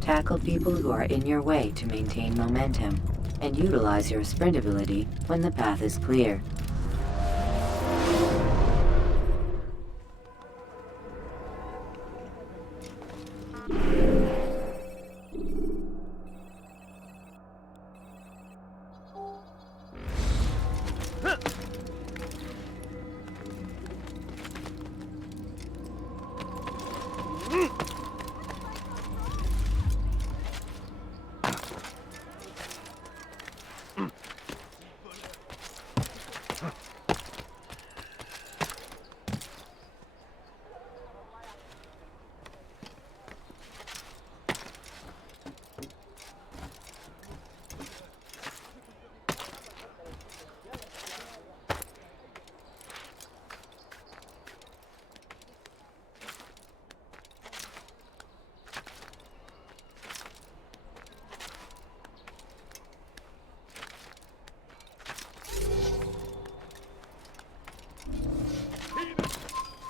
Tackle people who are in your way to maintain momentum, and utilize your sprint ability when the path is clear.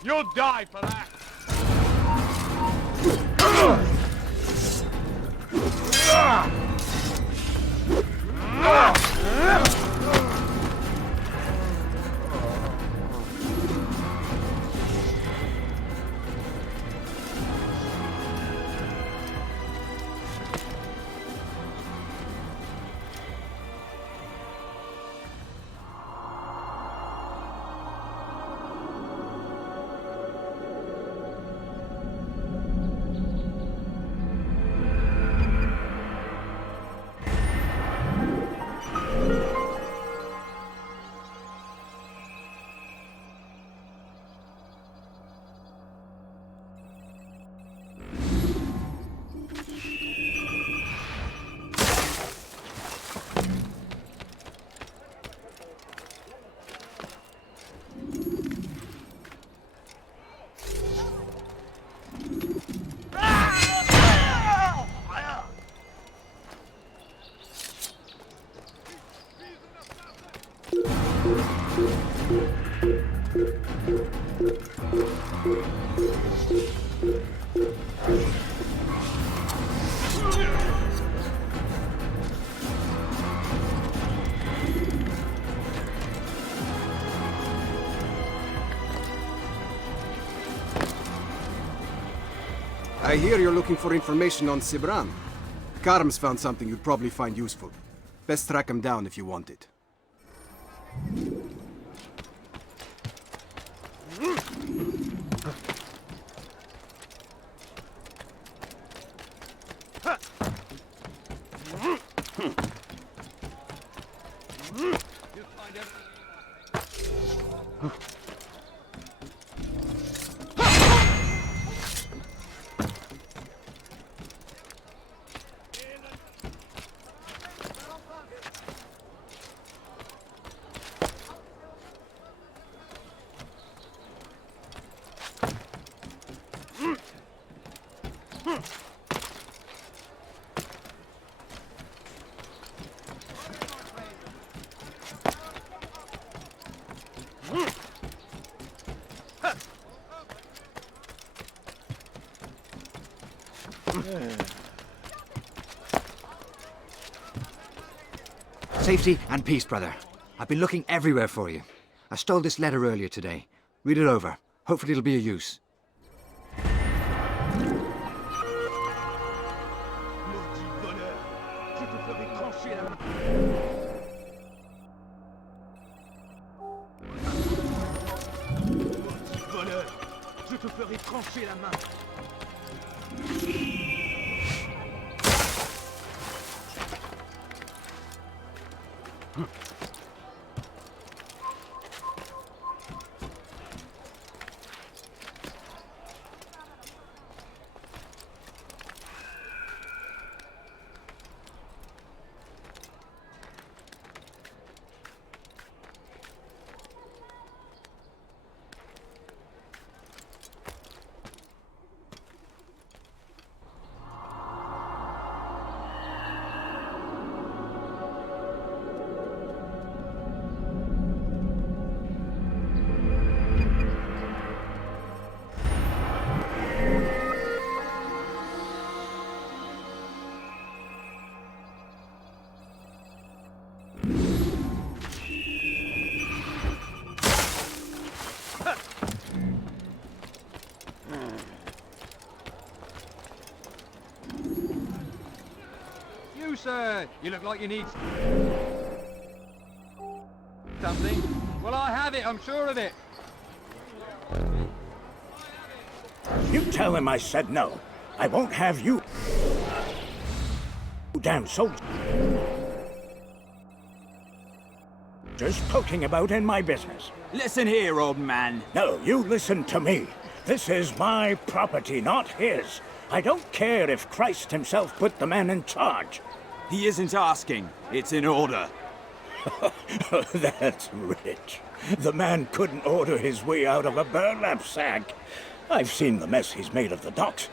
You'll die for that! I hear you're looking for information on Sibran. Karm's found something you'd probably find useful. Best track him down if you want it. Safety and peace, brother. I've been looking everywhere for you. I stole this letter earlier today. Read it over. Hopefully it'll be of use. Je te ferai trancher la main. You, sir! You look like you need something. Well, I have it, I'm sure of it. You tell him I said no. I won't have you damn soldiers poking about in my business. Listen here, old man. No, you listen to me. This is my property, not his. I don't care if Christ himself put the man in charge. He isn't asking. It's in order. That's rich. The man couldn't order his way out of a burlap sack. I've seen the mess he's made of the docks.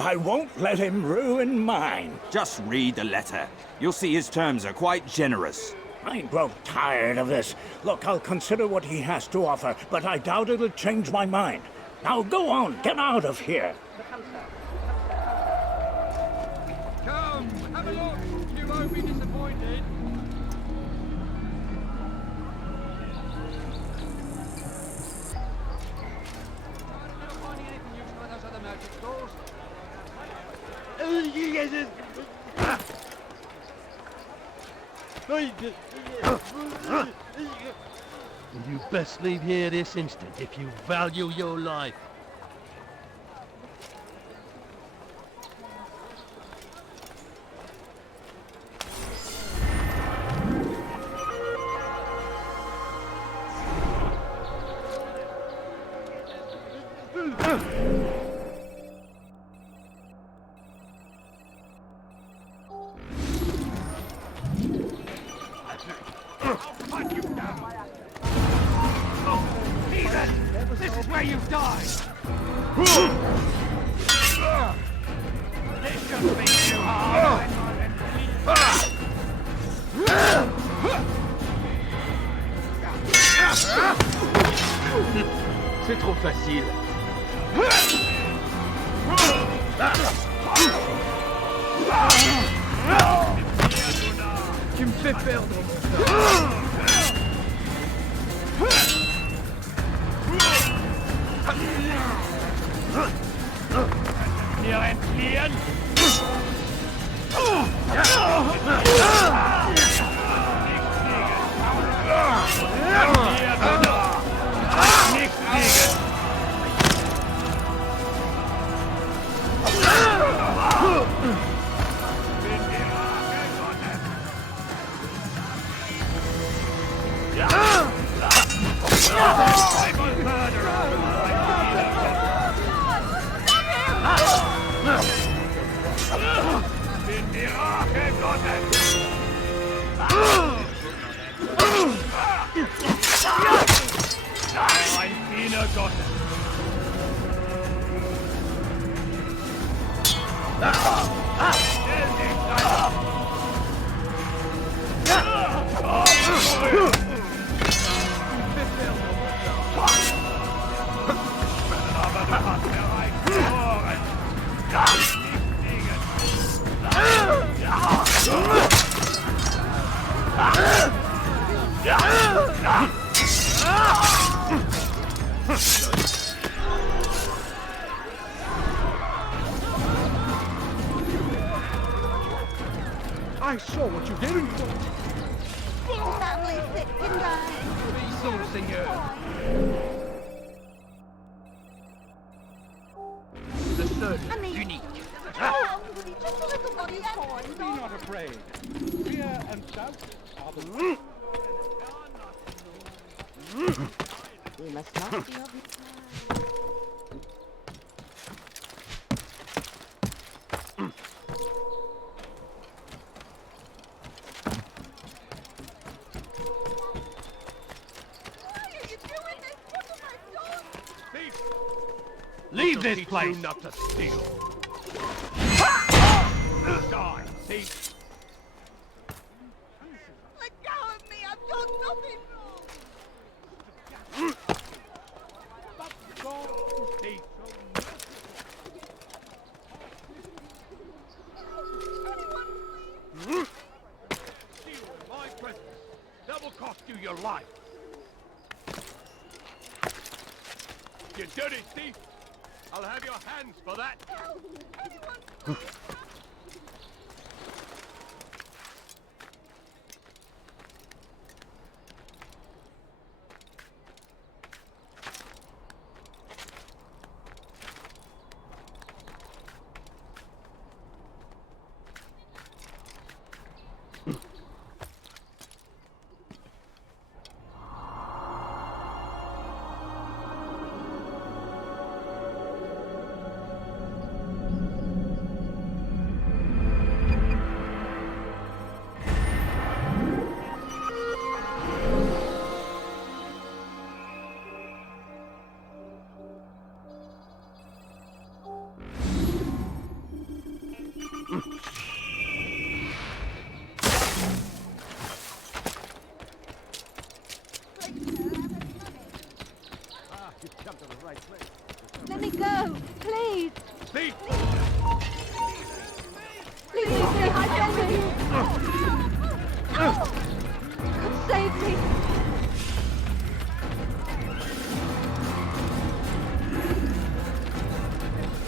I won't let him ruin mine. Just read the letter. You'll see his terms are quite generous. I grow tired of this. Look, I'll consider what he has to offer, but I doubt it'll change my mind. Now go on, get out of here. Come, have a look. You won't be disappointed. Not finding anything useful at those other merchant stores. You best leave here this instant if you value your life. This is where you die! This shouldn't be too hard. C'est trop facile. Tu me fais perdre mon temps. Hier entfliehen! Nicht fliegen! Bin die Rache Gottes! Ein Diener Gottes! Stell dich ein! Aber du hast bereits verloren! Nicht fliegen! I saw what you did! Family sick and dying. Bisous, Seigneur! The surgeon, unique. Oh, just a little body coin. Be not afraid. Fear and doubt are the We must not be of Leave this place! Not to steal. Die, thief! Let go of me! I've done nothing wrong! Thief! Steal my presents! cost you your life. You dirty thief! I'll have your hands for that! Anyone, let me go, please. Thief! Please leave me. I don't need. God save me.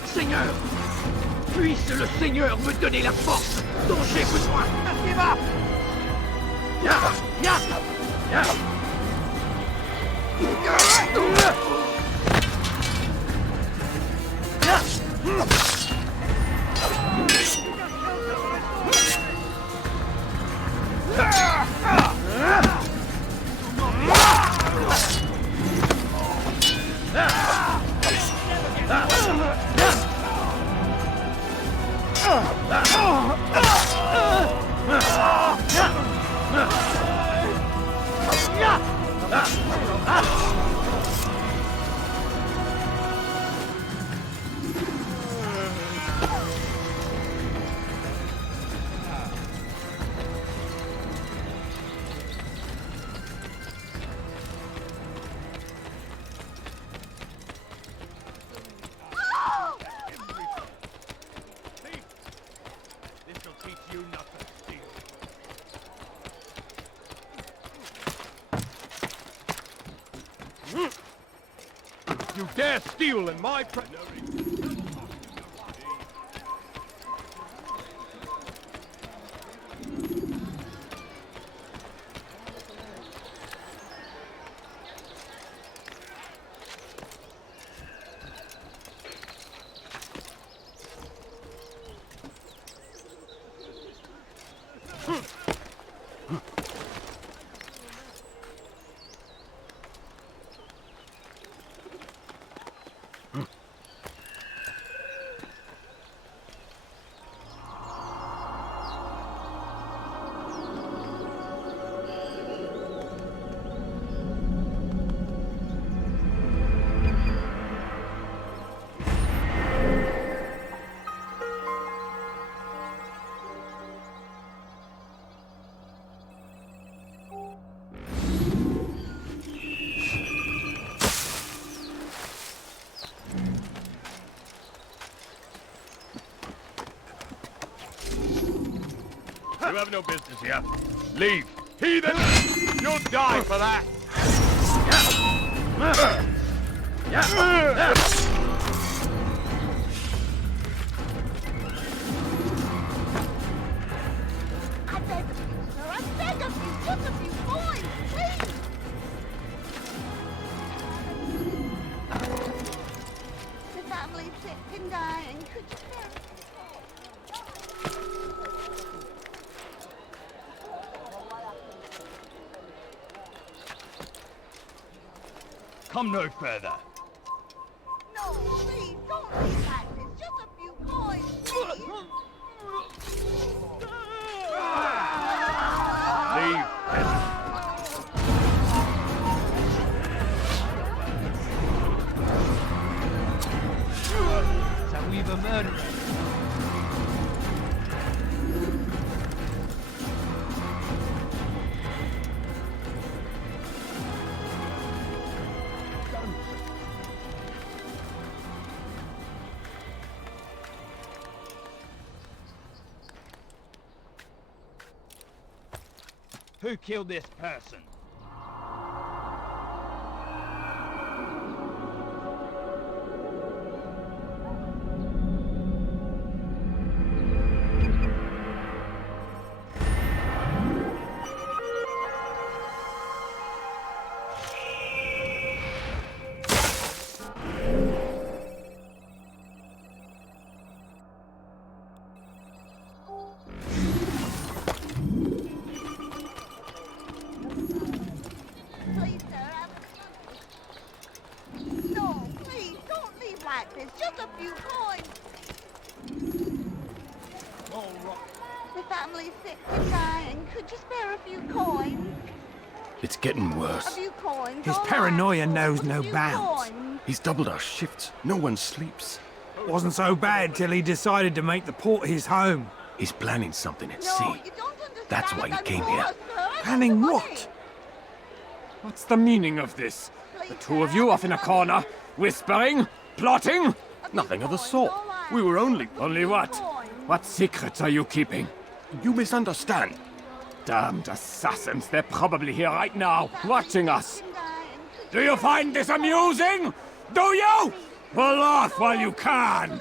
Seigneur! Puisse le Seigneur me donner la force dont j'ai besoin! Viva! Ya! Ya! Ya! This'll teach you not to steal. You dare steal in my presence? You have no business here. Leave. Heathen! You'll die for that! I beg of you, sir. I beg of you. Just a few coins, please. The family's sick and dying. Could you spare me? Come no further. No, please, don't leave like this. Just a few coins, please. Leave. So we've a murderer. Who killed this person? My family's sick and dying. Could you spare a few coins? It's getting A worse. few coins. His all I paranoia ask for. knows A no few bounds. coins. He's doubled our shifts. No one sleeps. Wasn't so bad till he decided to make the port his home. He's planning something at No, sea. you don't understand. That's why he I'm came poor, here. sir. Planning Money. what? What's the meaning of this? The two of you off in a corner, whispering, plotting? Nothing of the sort. We were only... Only what? What secrets are you keeping? You misunderstand. Damned assassins, they're probably here right now, watching us. Do you find this amusing? Do you? Well, laugh while you can.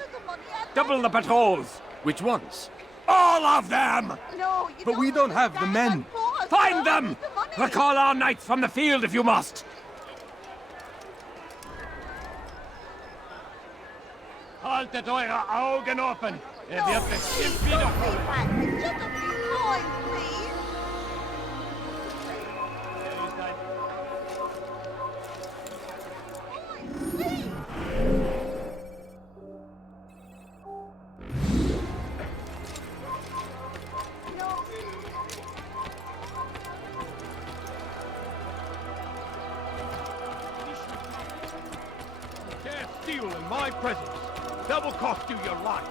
Double the patrols. Which ones? All of them! No, you But we don't have the men. I'm poor, Find sir. them! The money. Recall our knights from the field if you must. Haltet eure Augen offen! No, Wird please bestimmt don't wiederkommen. pay back. Just a few coins, please. Coins, please. No. Dare steal in my presence. That will cost you your life.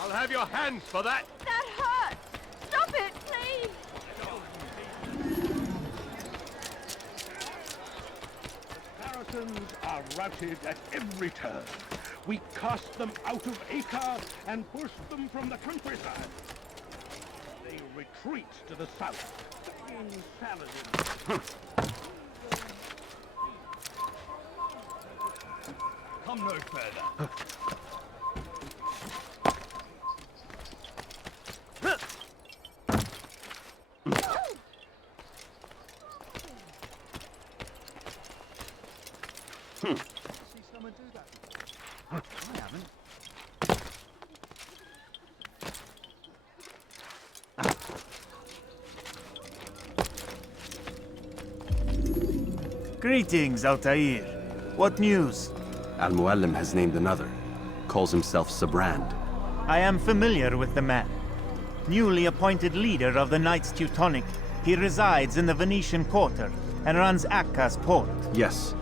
I'll have your hands for that. That hurts. Stop it, please. Saracens are routed at every turn. We cast them out of Acre and push them from the countryside. They retreat to the south. In Saladin. Come no further. Greetings, Altair. What news? Al-Muallim has named another. Calls himself Sabrand. I am familiar with the man. Newly appointed leader of the Knights Teutonic, he resides in the Venetian Quarter and runs Acca's port. Yes,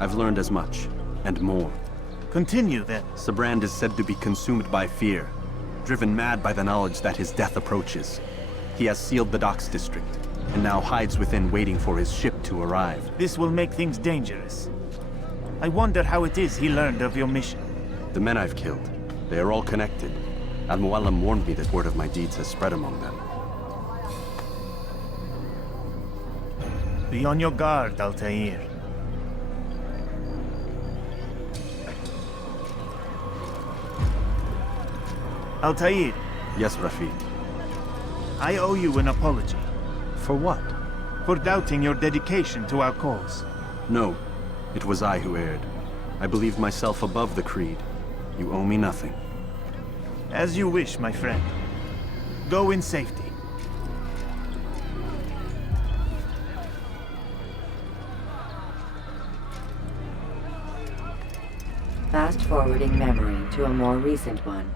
I've learned as much, and more. Continue then. Sabrand is said to be consumed by fear, driven mad by the knowledge that his death approaches. He has sealed the docks district, and now hides within waiting for his ship to arrive. This will make things dangerous. I wonder how it is he learned of your mission. The men I've killed, they are all connected. Al-Muallim warned me that word of my deeds has spread among them. Be on your guard, Altair. Altair, Yes, Rafiq. I owe you an apology For what? for doubting your dedication to our cause. No, it was I who erred. I believed myself above the creed. You owe me nothing. As you wish, my friend. Go in safety. Fast-forwarding memory to a more recent one.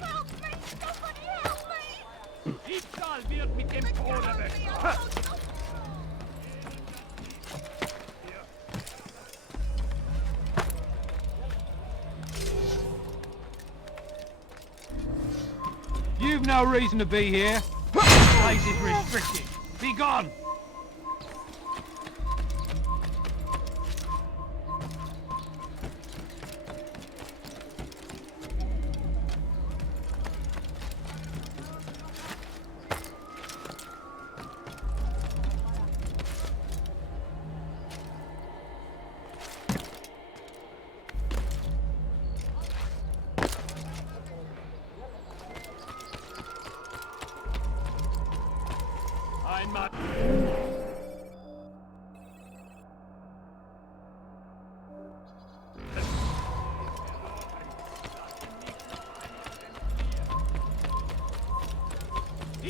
Help me! Somebody help me! Diebstahl wird mit dem Tode bestraft. You've no reason to be here. Place is restricted. Be gone.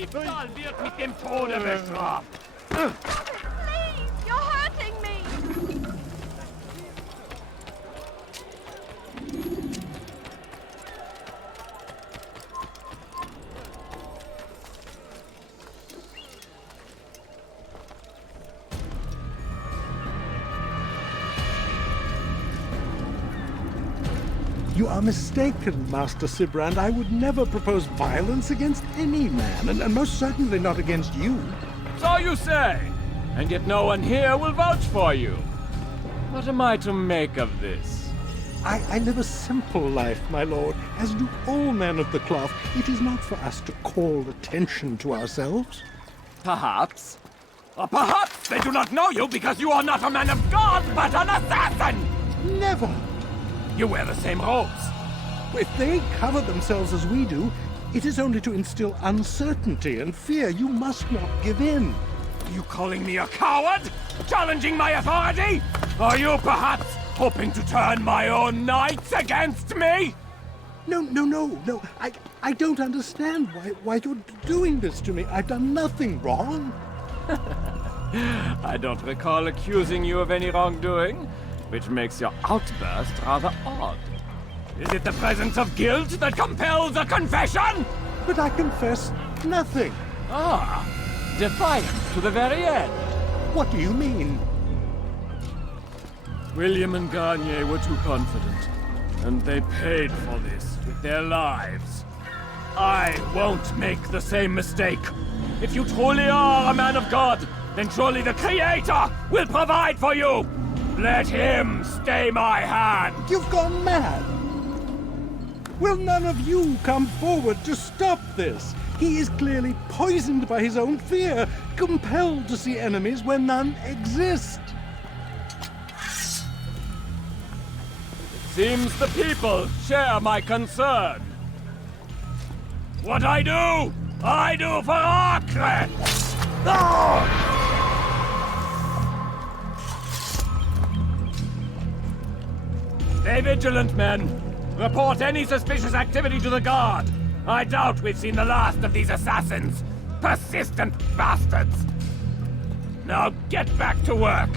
Diebstahl wird mit dem Tode bestraft. Please, you're hurting me! You are mistaken, Master Sibrand. I would never propose violence against any man, and most certainly not against you. So you say, and yet no one here will vouch for you. What am I to make of this? I live a simple life, my lord, as do all men of the cloth. It is not for us to call attention to ourselves. Perhaps. Or perhaps they do not know you because you are not a man of God, but an assassin! Never! You wear the same robes. If they cover themselves as we do, it is only to instill uncertainty and fear. You must not give in. Are you calling me a coward? Challenging my authority? Are you perhaps hoping to turn my own knights against me? No. I don't understand why you're doing this to me. I've done nothing wrong. I don't recall accusing you of any wrongdoing, which makes your outburst rather odd. Is it the presence of guilt that compels a confession? But I confess nothing. Ah, defiant to the very end. What do you mean? William and Garnier were too confident, and they paid for this with their lives. I won't make the same mistake. If you truly are a man of God, then surely the Creator will provide for you! Let him stay my hand! You've gone mad! Will none of you come forward to stop this? He is clearly poisoned by his own fear, compelled to see enemies where none exist. Seems the people share my concern. What I do for Acre! Stay vigilant, men. Report any suspicious activity to the guard. I doubt we've seen the last of these assassins. Persistent bastards. Now get back to work.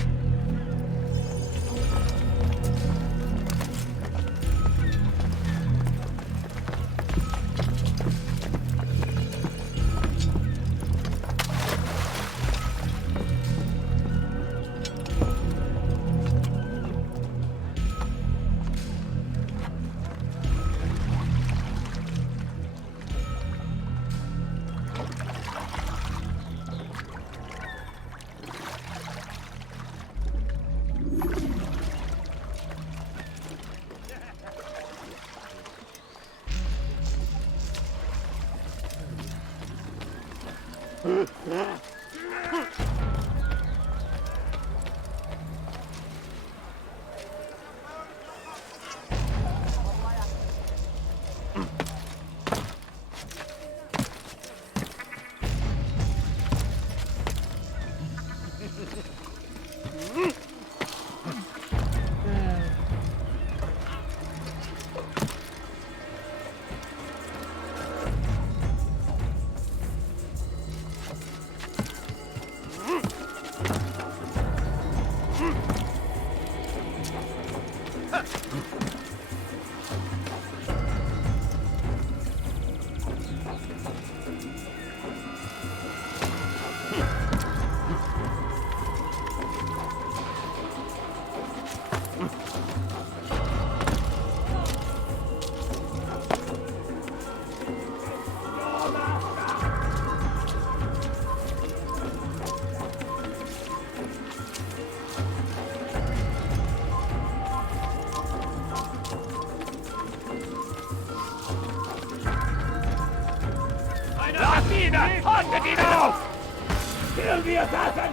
Kill the assassin!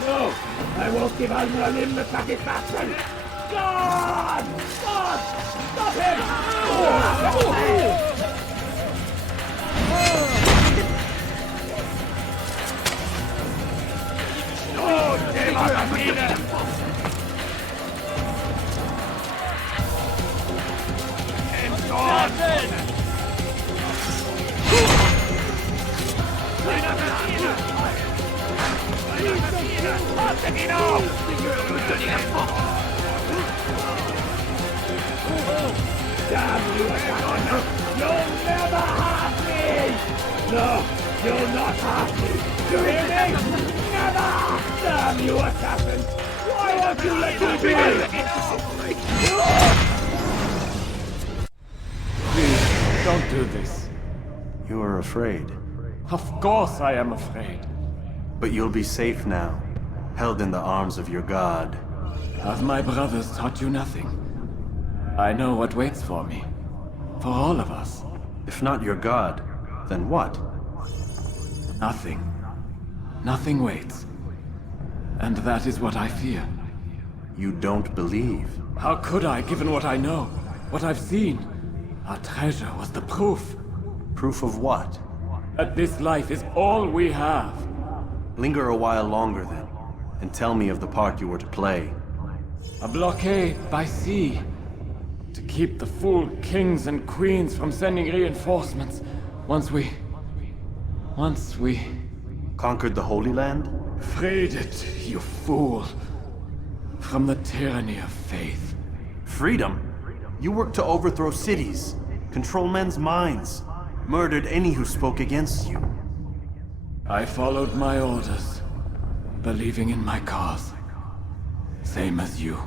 No! I won't give Al-Mualim the satisfaction! God! God! Stop him! Oh, Demagazine! And God! Seigneur me donner la force. Damn you, Assassin! You'll never have me! No, you'll not have me! You hear me? Never! Damn you, Assassin! Why won't you let me be? Please, don't do this. You are afraid. Of course I am afraid. But you'll be safe now, held in the arms of your god. Have my brothers taught you nothing? I know what waits for me. For all of us. If not your god, then what? Nothing. Nothing waits. And that is what I fear. You don't believe. How could I, given what I know? What I've seen? Our treasure was the proof. Proof of what? That this life is all we have. Linger a while longer then, and tell me of the part you were to play. A blockade by sea. To keep the fool kings and queens from sending reinforcements. Once we... Conquered the Holy Land? Freed it, you fool. From the tyranny of faith. Freedom? You worked to overthrow cities, control men's minds, murdered any who spoke against you. I followed my orders, believing in my cause. Same as you.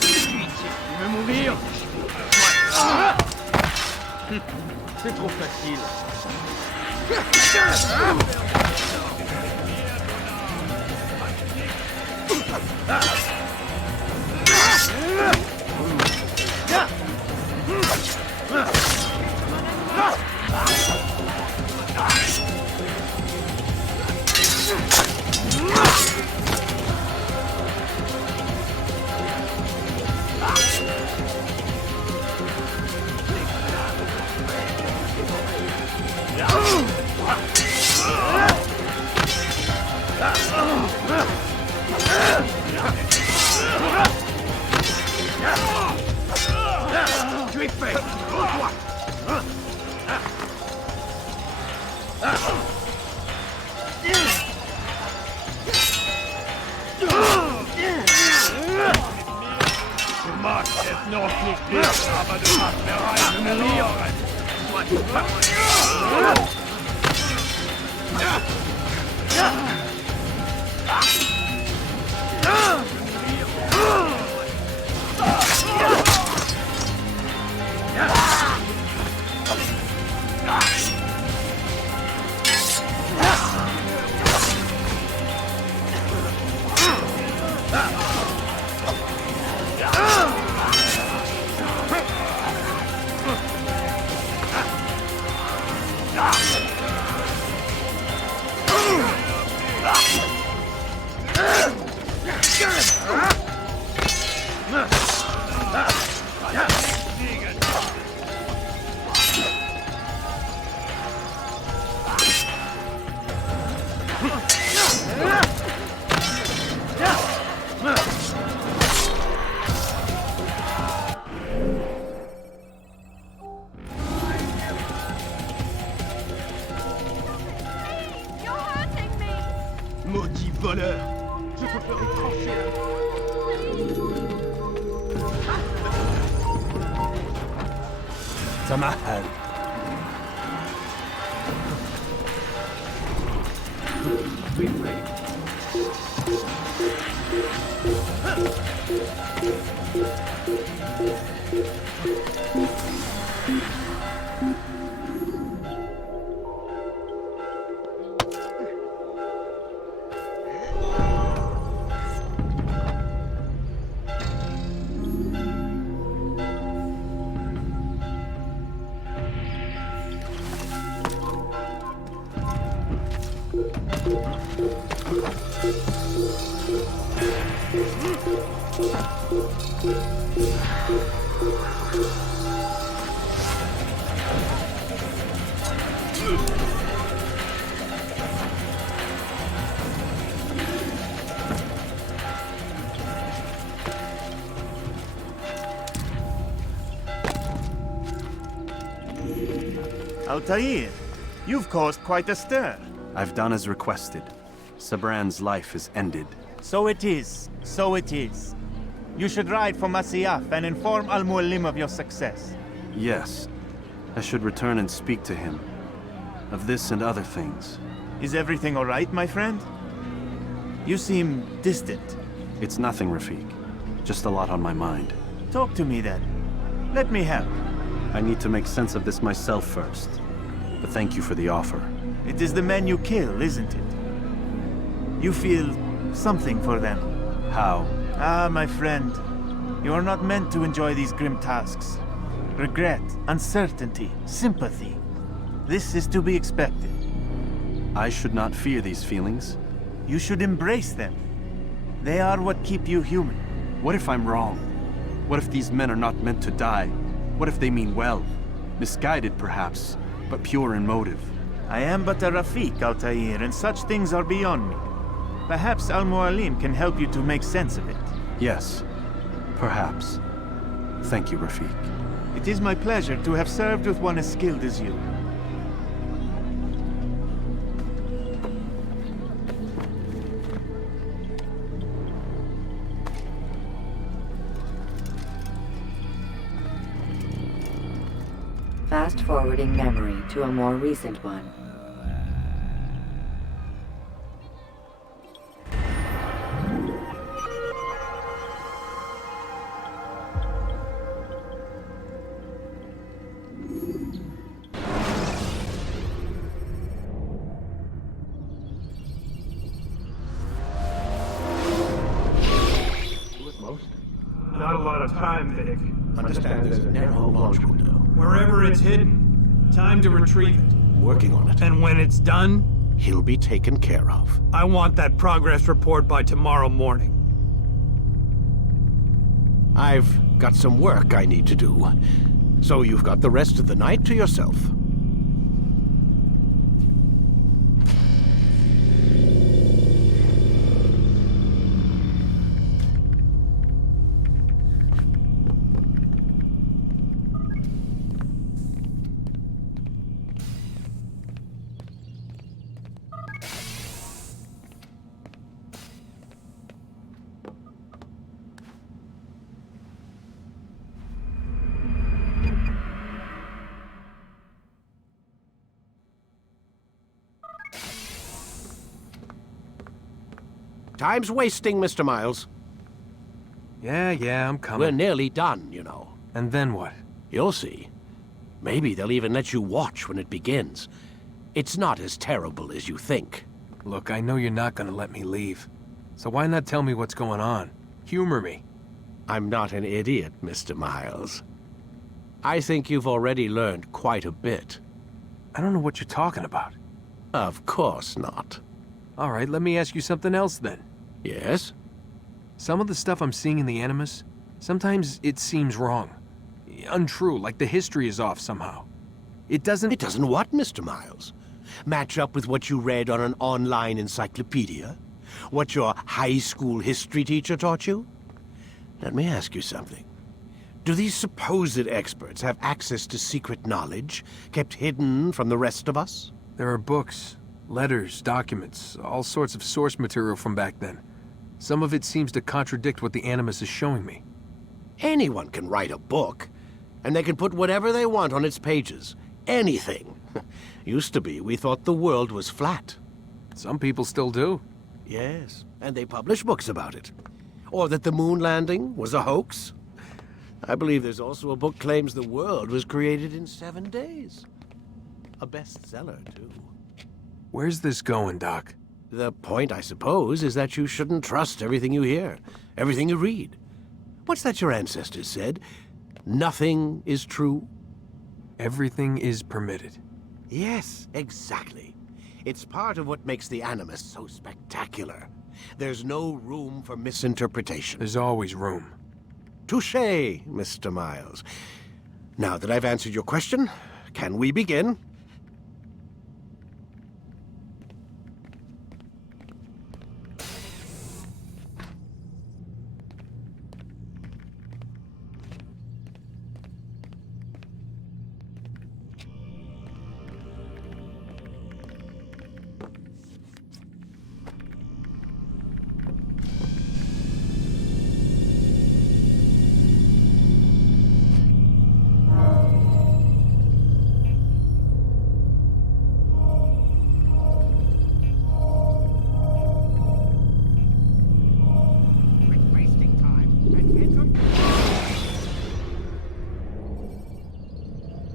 Tu veux mourir? C'est trop facile. Tu es fait! Rends-toi! Macht es noch nicht mehr, aber du hast bereits verloren. Maudit voleur! Je te ferai trancher Samahal. Altair, you've caused quite a stir. I've done as requested. Sabran's life is ended. So it is. So it is. You should ride for Masyaf and inform Al-Mualim of your success. Yes. I should return and speak to him. Of this and other things. Is everything all right, my friend? You seem distant. It's nothing, Rafik. Just a lot on my mind. Talk to me then. Let me help. I need to make sense of this myself first. But thank you for the offer. It is the men you kill, isn't it? You feel something for them. How? Ah, my friend. You are not meant to enjoy these grim tasks. Regret, uncertainty, sympathy. This is to be expected. I should not fear these feelings. You should embrace them. They are what keep you human. What if I'm wrong? What if these men are not meant to die? What if they mean well? Misguided, perhaps, but pure in motive. I am but a Rafik, Altair, and such things are beyond me. Perhaps Al-Mualim can help you to make sense of it. Yes, perhaps. Thank you, Rafik. It is my pleasure to have served with one as skilled as you. Fast-forwarding memory to a more recent one. Not a lot of time, Vic. Understand there's a narrow launch window. Wherever it's hidden, time to retrieve it. Working on it. And when it's done, He'll be taken care of. I want that progress report by tomorrow morning. I've got some work I need to do. So you've got the rest of the night to yourself. Time's wasting, Mr. Miles. Yeah, I'm coming. We're nearly done, you know. And then what? You'll see. Maybe they'll even let you watch when it begins. It's not as terrible as you think. Look, I know you're not gonna let me leave. So why not tell me what's going on? Humor me. I'm not an idiot, Mr. Miles. I think you've already learned quite a bit. I don't know what you're talking about. Of course not. All right, let me ask you something else then. Yes? Some of the stuff I'm seeing in the Animus, sometimes it seems wrong. Untrue, like the history is off somehow. It doesn't... It doesn't what, Mr. Miles? Match up with what you read on an online encyclopedia? What your high school history teacher taught you? Let me ask you something. Do these supposed experts have access to secret knowledge kept hidden from the rest of us? There are books, letters, documents, all sorts of source material from back then. Some of it seems to contradict what the Animus is showing me. Anyone can write a book, and they can put whatever they want on its pages. Anything. Used to be, we thought the world was flat. Some people still do. Yes, and they publish books about it. Or that the moon landing was a hoax. I believe there's also a book claims the world was created in 7 days. A bestseller, too. Where's this going, Doc? The point, I suppose, is that you shouldn't trust everything you hear, everything you read. What's that your ancestors said? Nothing is true? Everything is permitted. Yes, exactly. It's part of what makes the Animus so spectacular. There's no room for misinterpretation. There's always room. Touché, Mr. Miles. Now that I've answered your question, can we begin?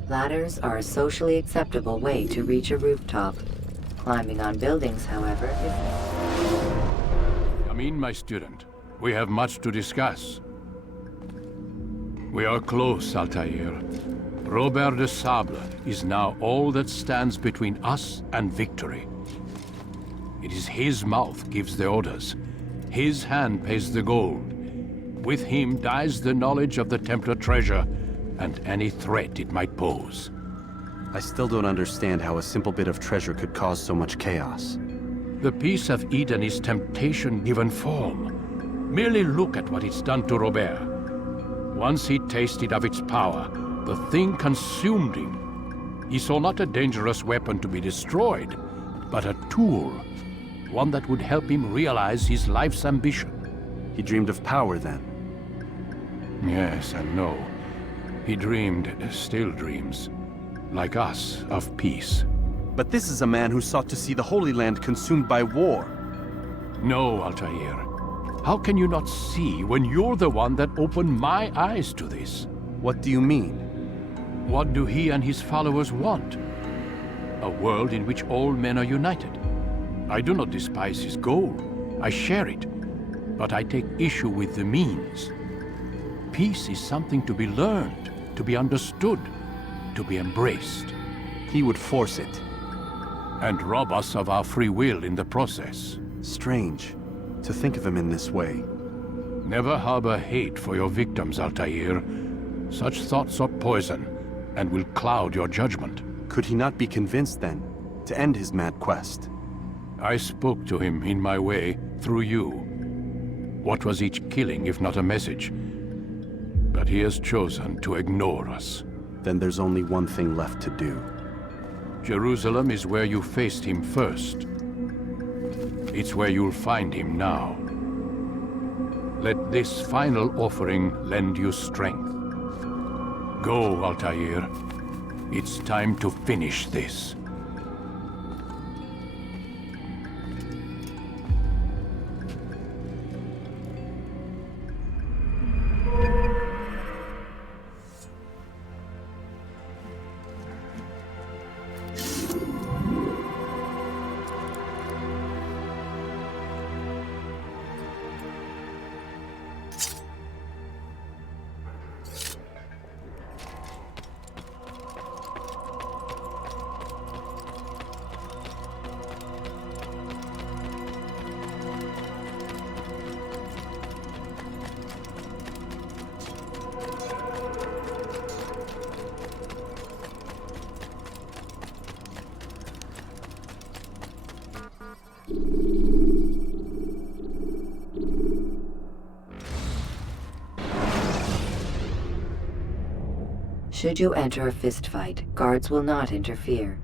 Ladders are a socially acceptable way to reach a rooftop. Climbing on buildings, however, is... Come in, my student. We have much to discuss. We are close, Altair. Robert de Sable is now all that stands between us and victory. It is his mouth gives the orders. His hand pays the gold. With him dies the knowledge of the Templar treasure and any threat it might pose. I still don't understand how a simple bit of treasure could cause so much chaos. The Peace of Eden is temptation given form. Merely look at what it's done to Robert. Once he tasted of its power, the thing consumed him. He saw not a dangerous weapon to be destroyed, but a tool. One that would help him realize his life's ambition. He dreamed of power then? Yes and no. He dreamed, still dreams, like us, of peace. But this is a man who sought to see the Holy Land consumed by war. No, Altair. How can you not see when you're the one that opened my eyes to this? What do you mean? What do he and his followers want? A world in which all men are united. I do not despise his goal. I share it. But I take issue with the means. Peace is something to be learned, to be understood, to be embraced. He would force it. And rob us of our free will in the process. Strange, to think of him in this way. Never harbor hate for your victims, Altair. Such thoughts are poison, and will cloud your judgment. Could he not be convinced, then, to end his mad quest? I spoke to him in my way, through you. What was each killing if not a message? But he has chosen to ignore us. Then there's only one thing left to do. Jerusalem is where you faced him first. It's where you'll find him now. Let this final offering lend you strength. Go, Altair. It's time to finish this. Should you enter a fistfight, guards will not interfere,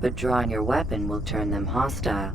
but drawing your weapon will turn them hostile.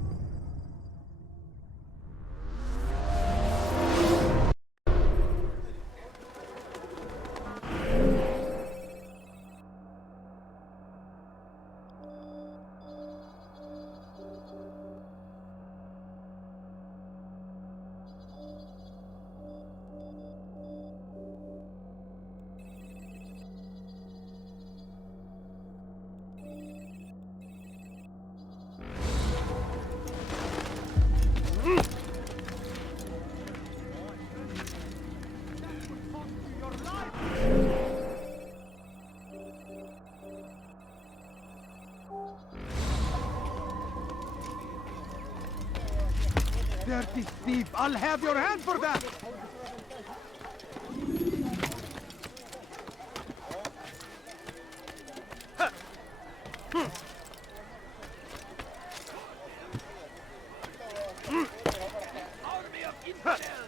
Dirty thief! I'll have your hand for that! Army of infidels!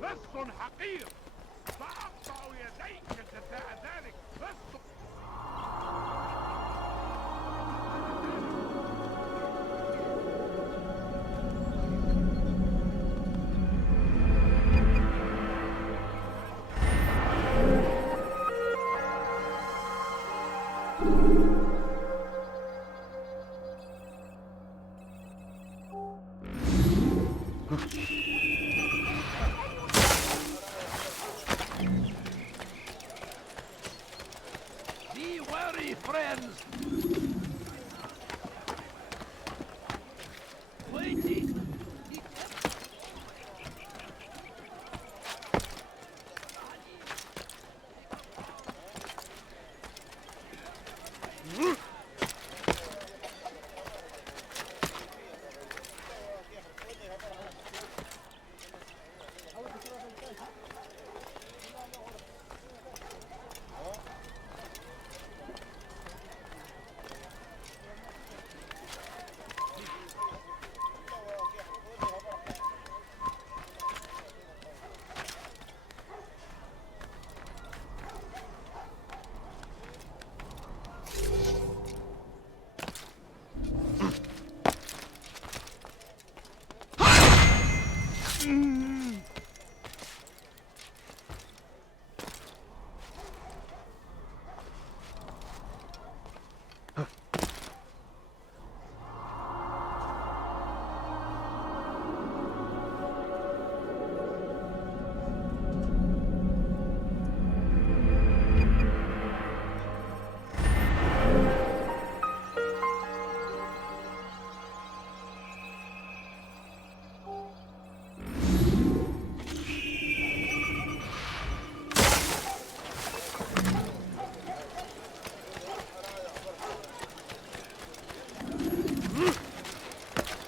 لص حقير سأقطع يديك جزاء ذلك لص Be wary, friends! Waiting!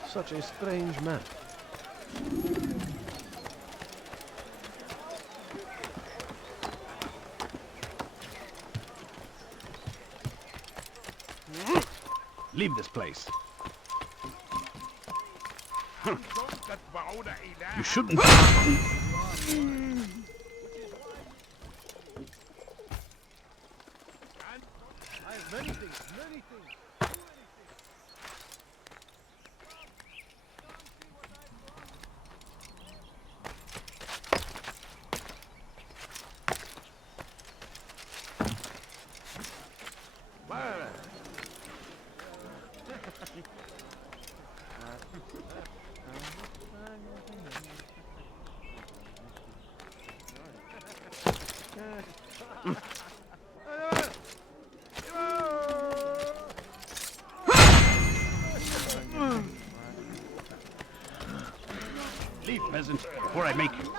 Such a strange man. Leave this place. You shouldn't. Many things, many things. Leave, peasant, before I make you.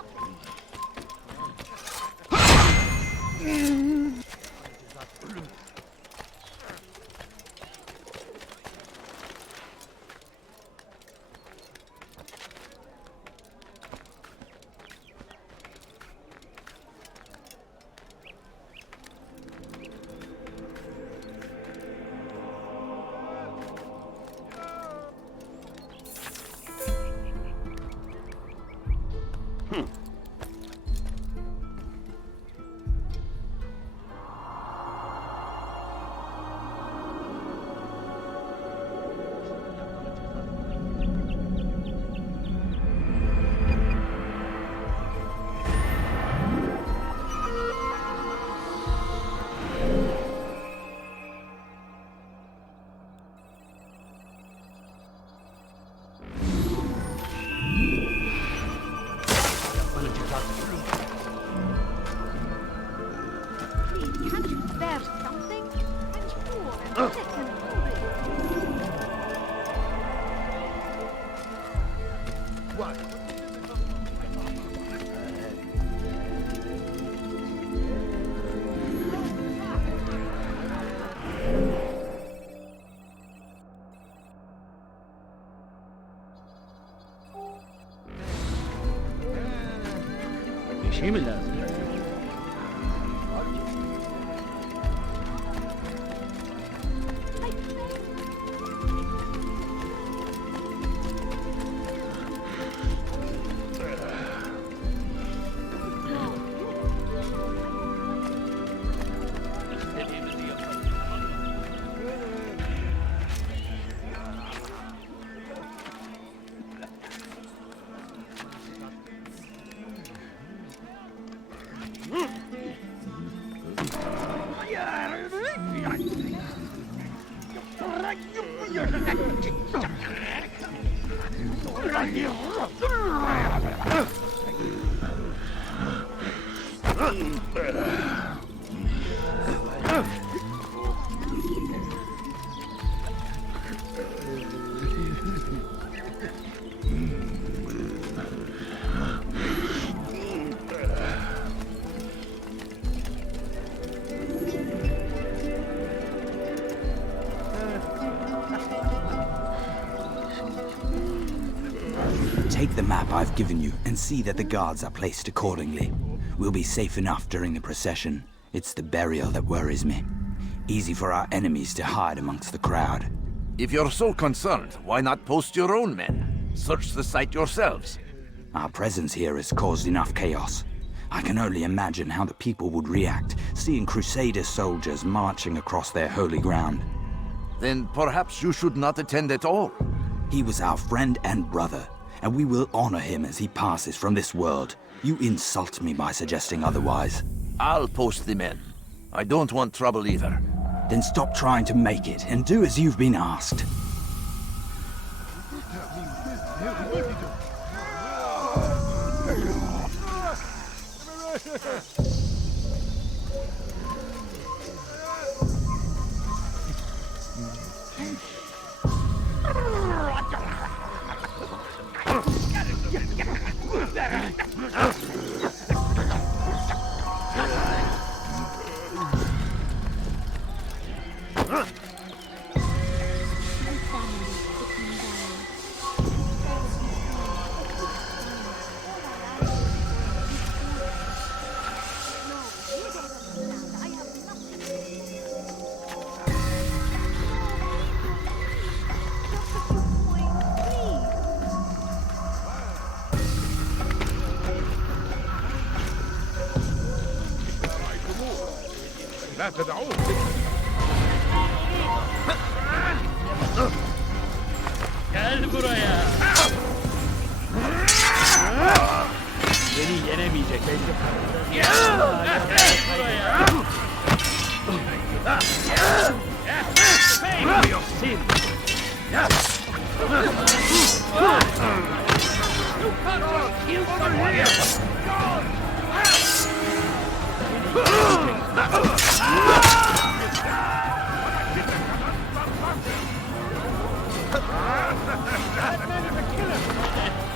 Himmel lassen. Take the map I've given you and see that the guards are placed accordingly. We'll be safe enough during the procession. It's the burial that worries me. Easy for our enemies to hide amongst the crowd. If you're so concerned, why not post your own men? Search the site yourselves. Our presence here has caused enough chaos. I can only imagine how the people would react, seeing Crusader soldiers marching across their holy ground. Then perhaps you should not attend at all. He was our friend and brother, and we will honor him as he passes from this world. You insult me by suggesting otherwise. I'll post the men. I don't want trouble either. Then stop trying to make it, and do as you've been asked. لا تدعوه Gel buraya. Beni yenemeyecek. Gel buraya. Sin.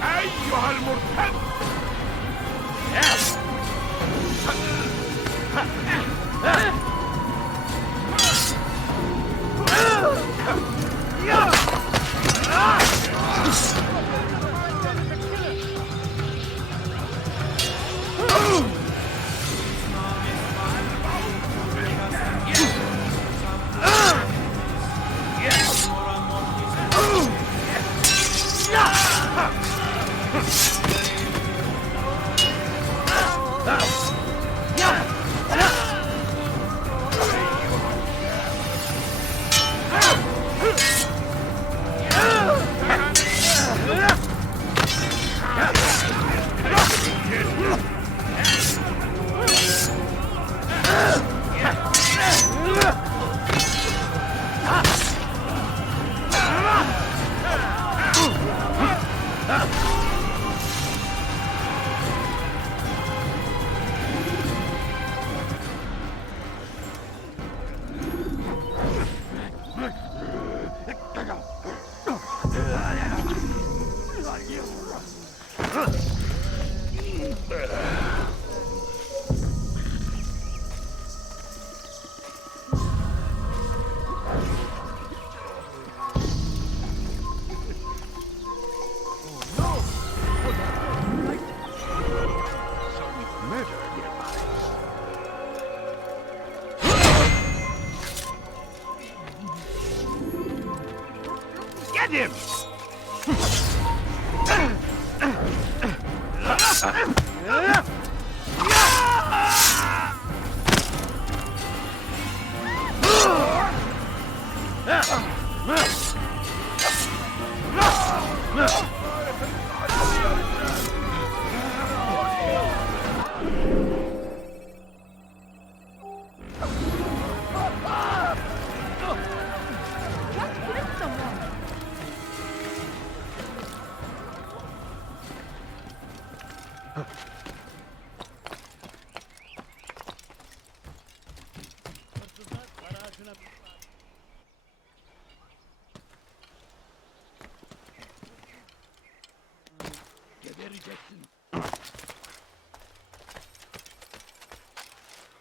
أيها المرتد Get him!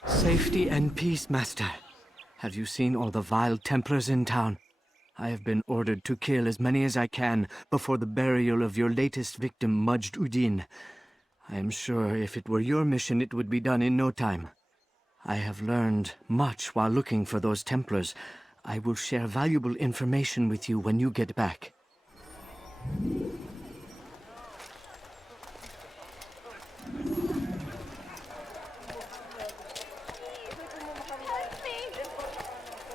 Safety and peace, Master. Have you seen all the vile Templars in town? I have been ordered to kill as many as I can before the burial of your latest victim, Majd Udin. I am sure if it were your mission, it would be done in no time. I have learned much while looking for those Templars. I will share valuable information with you when you get back.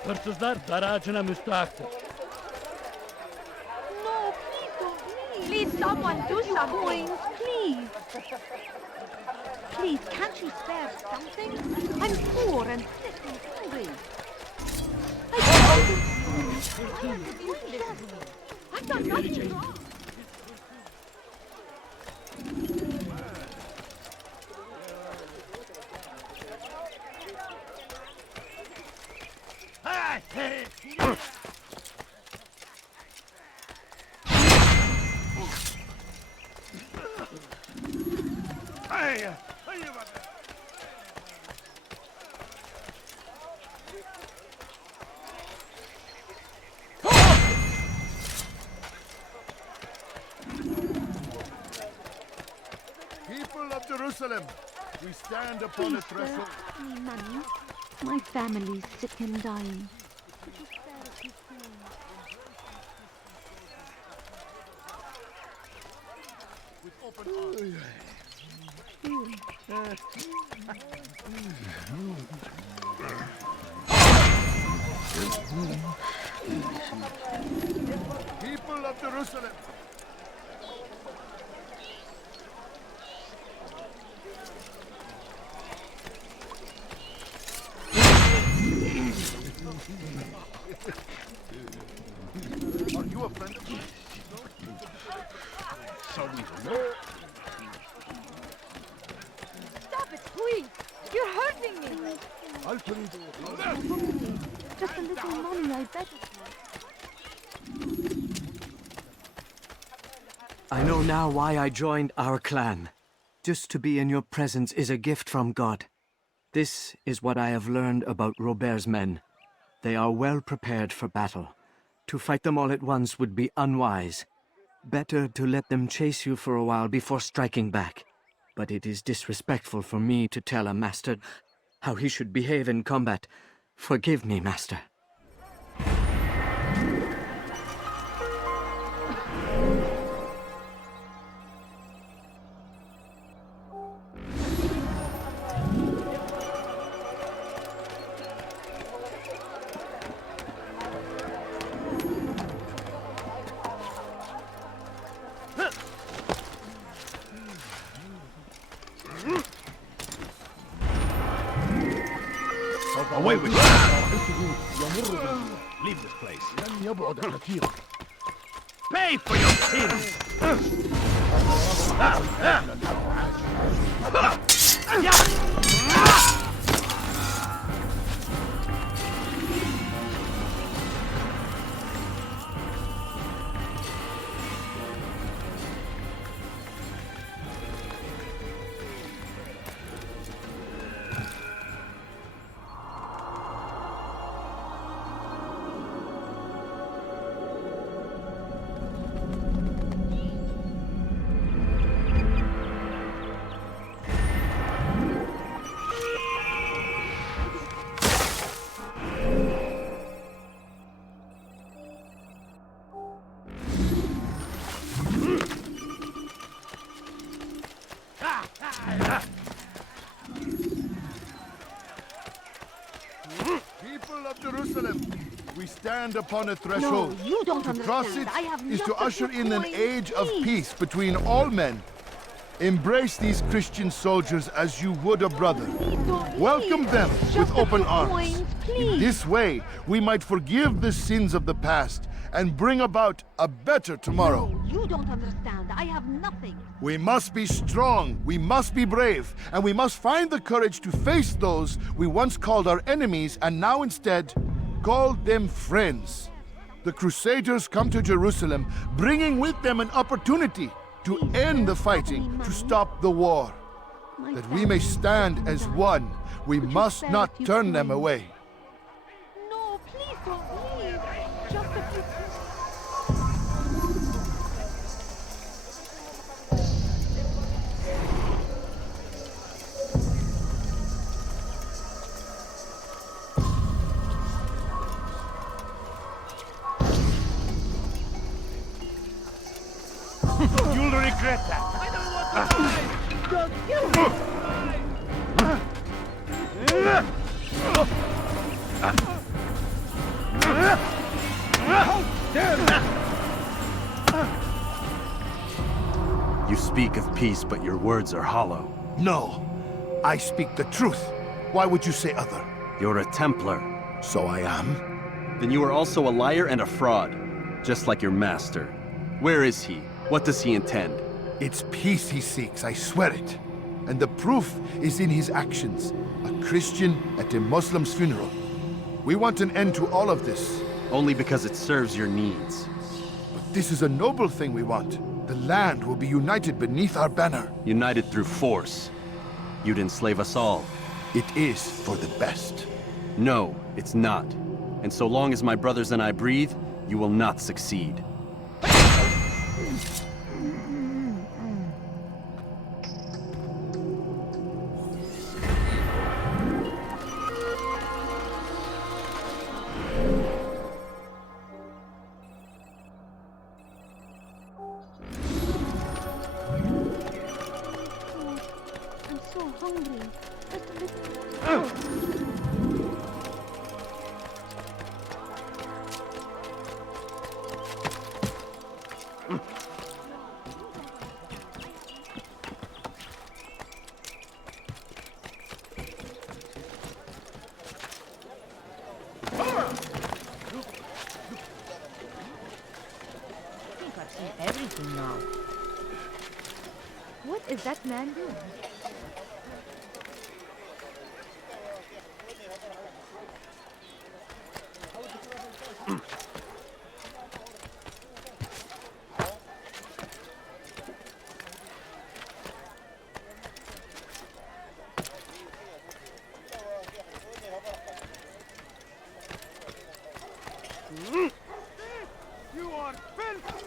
Hırsızlar aracına müstahaktır. No, please, someone do something, please. Please, can't you spare something? I'm poor and sick and hungry. I've done nothing wrong. People of Jerusalem, we stand upon the threshold. Any money? My family's sick and dying. With open arms. People of Jerusalem. Are you a friend of mine? Shall we go? Stop it, please! You're hurting me! Just a little money, I beg of you. I know now why I joined our clan. Just to be in your presence is a gift from God. This is what I have learned about Robert's men. They are well prepared for battle. To fight them all at once would be unwise. Better to let them chase you for a while before striking back. But it is disrespectful for me to tell a master how he should behave in combat. Forgive me, Master. Away with you! Leave this place. Pay for your sins! People of Jerusalem, we stand upon a threshold. No, you don't to cross understand. it I have is to nothing usher to in an point. age of peace between all men. Embrace these Christian soldiers as you would a brother. Welcome them with open arms. In this way, we might forgive the sins of the past and bring about a better tomorrow. No, you don't understand. I have nothing. We must be strong, we must be brave, and we must find the courage to face those we once called our enemies and now instead call them friends. The Crusaders come to Jerusalem, bringing with them an opportunity to end the fighting, to stop the war. That we may stand as one, we must not turn them away. No, please don't leave. Just a few... You'll regret that. I don't want to die! Don't kill me! You speak of peace, but your words are hollow. No, I speak the truth. Why would you say other? You're a Templar. So I am. Then you are also a liar and a fraud, just like your master. Where is he? What does he intend? It's peace he seeks, I swear it. And the proof is in his actions. A Christian at a Muslim's funeral. We want an end to all of this. Only because it serves your needs. But this is a noble thing we want. The land will be united beneath our banner. United through force. You'd enslave us all. It is for the best. No, it's not. And so long as my brothers and I breathe, you will not succeed. I'm so hungry. Everything now. What is that man doing? You are filth!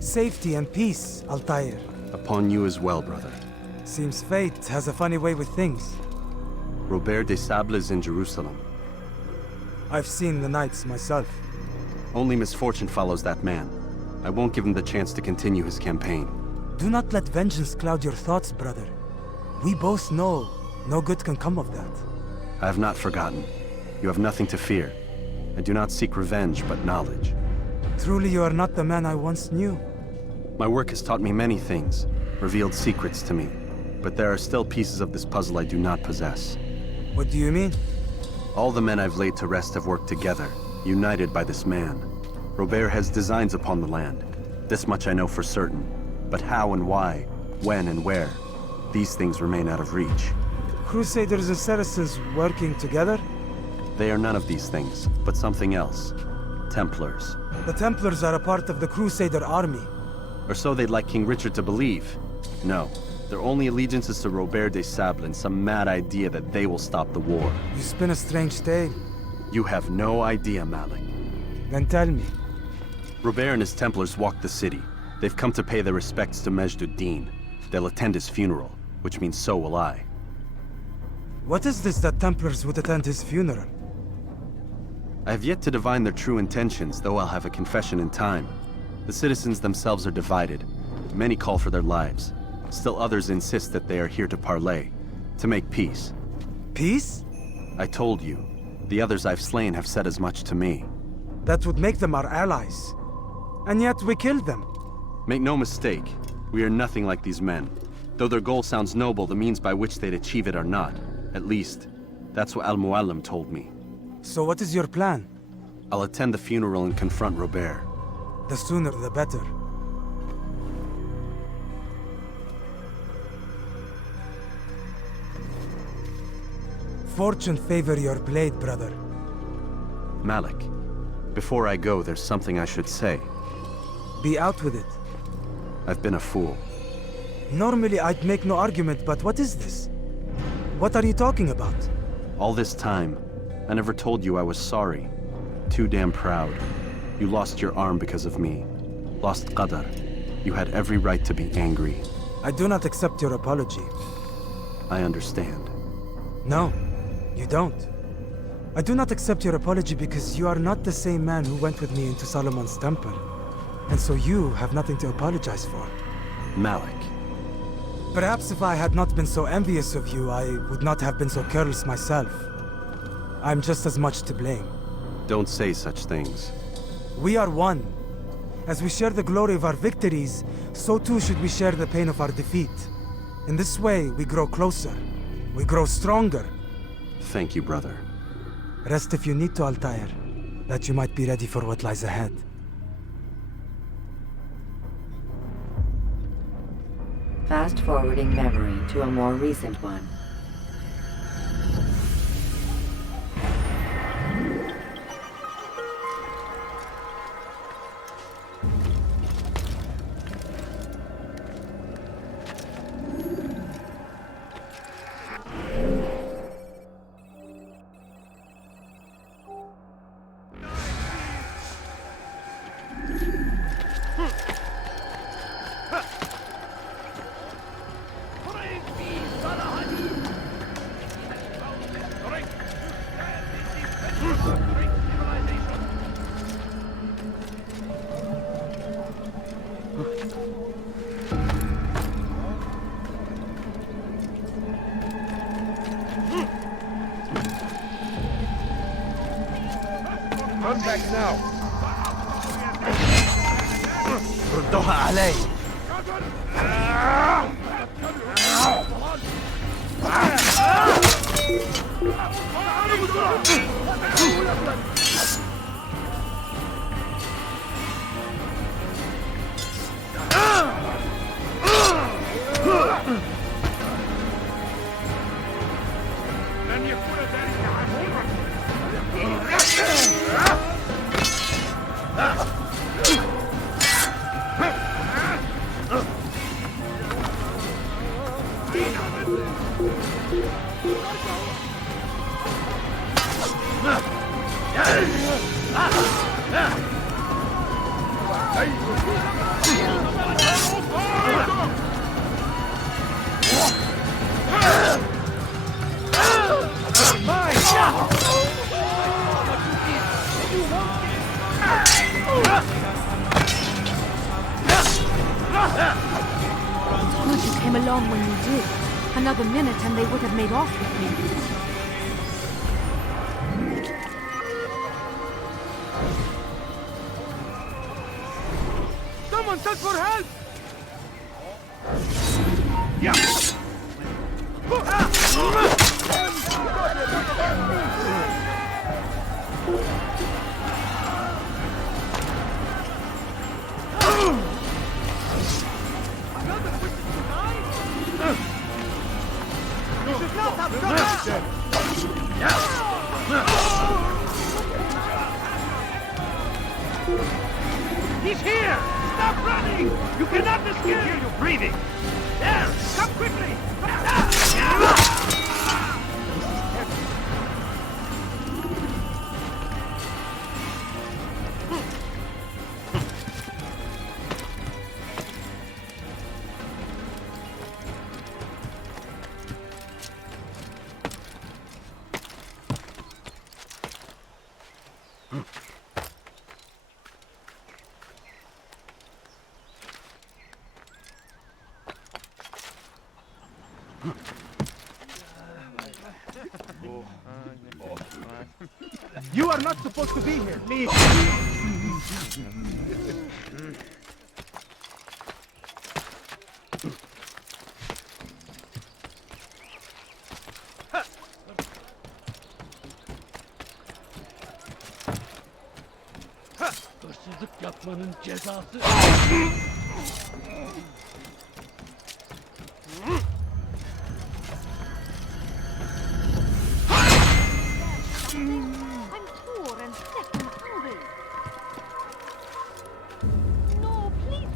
Safety and peace, Altair. Upon you as well, brother. Seems fate has a funny way with things. Robert de Sable is in Jerusalem. I've seen the knights myself. Only misfortune follows that man. I won't give him the chance to continue his campaign. Do not let vengeance cloud your thoughts, brother. We both know no good can come of that. I have not forgotten. You have nothing to fear. I do not seek revenge, but knowledge. Truly you are not the man I once knew. My work has taught me many things, revealed secrets to me. But there are still pieces of this puzzle I do not possess. What do you mean? All the men I've laid to rest have worked together, united by this man. Robert has designs upon the land. This much I know for certain. But how and why, when and where, these things remain out of reach. Crusaders and Saracens working together? They are none of these things, but something else. Templars. The Templars are a part of the Crusader army. Or so they'd like King Richard to believe. No, their only allegiance is to Robert de Sable and some mad idea that they will stop the war. You spin a strange tale. You have no idea, Malik. Then tell me. Robert and his Templars walk the city. They've come to pay their respects to Majd-ud-Din. They'll attend his funeral, which means so will I. What is this that Templars would attend his funeral? I have yet to divine their true intentions, though I'll have a confession in time. The citizens themselves are divided. Many call for their lives. Still others insist that they are here to parley, to make peace. Peace? I told you. The others I've slain have said as much to me. That would make them our allies. And yet we killed them. Make no mistake, we are nothing like these men. Though their goal sounds noble, the means by which they'd achieve it are not. At least, that's what Al-Muallim told me. So what is your plan? I'll attend the funeral and confront Robert. The sooner the better. Fortune favor your blade, brother. Malik, before I go, there's something I should say. Be out with it. I've been a fool. Normally I'd make no argument, but what is this? What are you talking about? All this time, I never told you I was sorry. Too damn proud. You lost your arm because of me. Lost Qadar. You had every right to be angry. I do not accept your apology. I understand. No, you don't. I do not accept your apology because you are not the same man who went with me into Solomon's temple. And so you have nothing to apologize for. Malik. Perhaps if I had not been so envious of you, I would not have been so careless myself. I'm just as much to blame. Don't say such things. We are one. As we share the glory of our victories, so too should we share the pain of our defeat. In this way, we grow closer. We grow stronger. Thank you, brother. Rest if you need to, Altair, that you might be ready for what lies ahead. Fast-forwarding memory to a more recent one. Come back now. ردوها علي. لن يكون ذلك عسيرا. Good you came along when you did. Another minute and they would have made off with me. Someone send for help! He's here! Stop running! You cannot escape! I hear you breathing! There! Come quickly! You are not supposed to be here. Leave. Hırsızlık yapmanın cezası. I'm poor and sick and hungry. No, please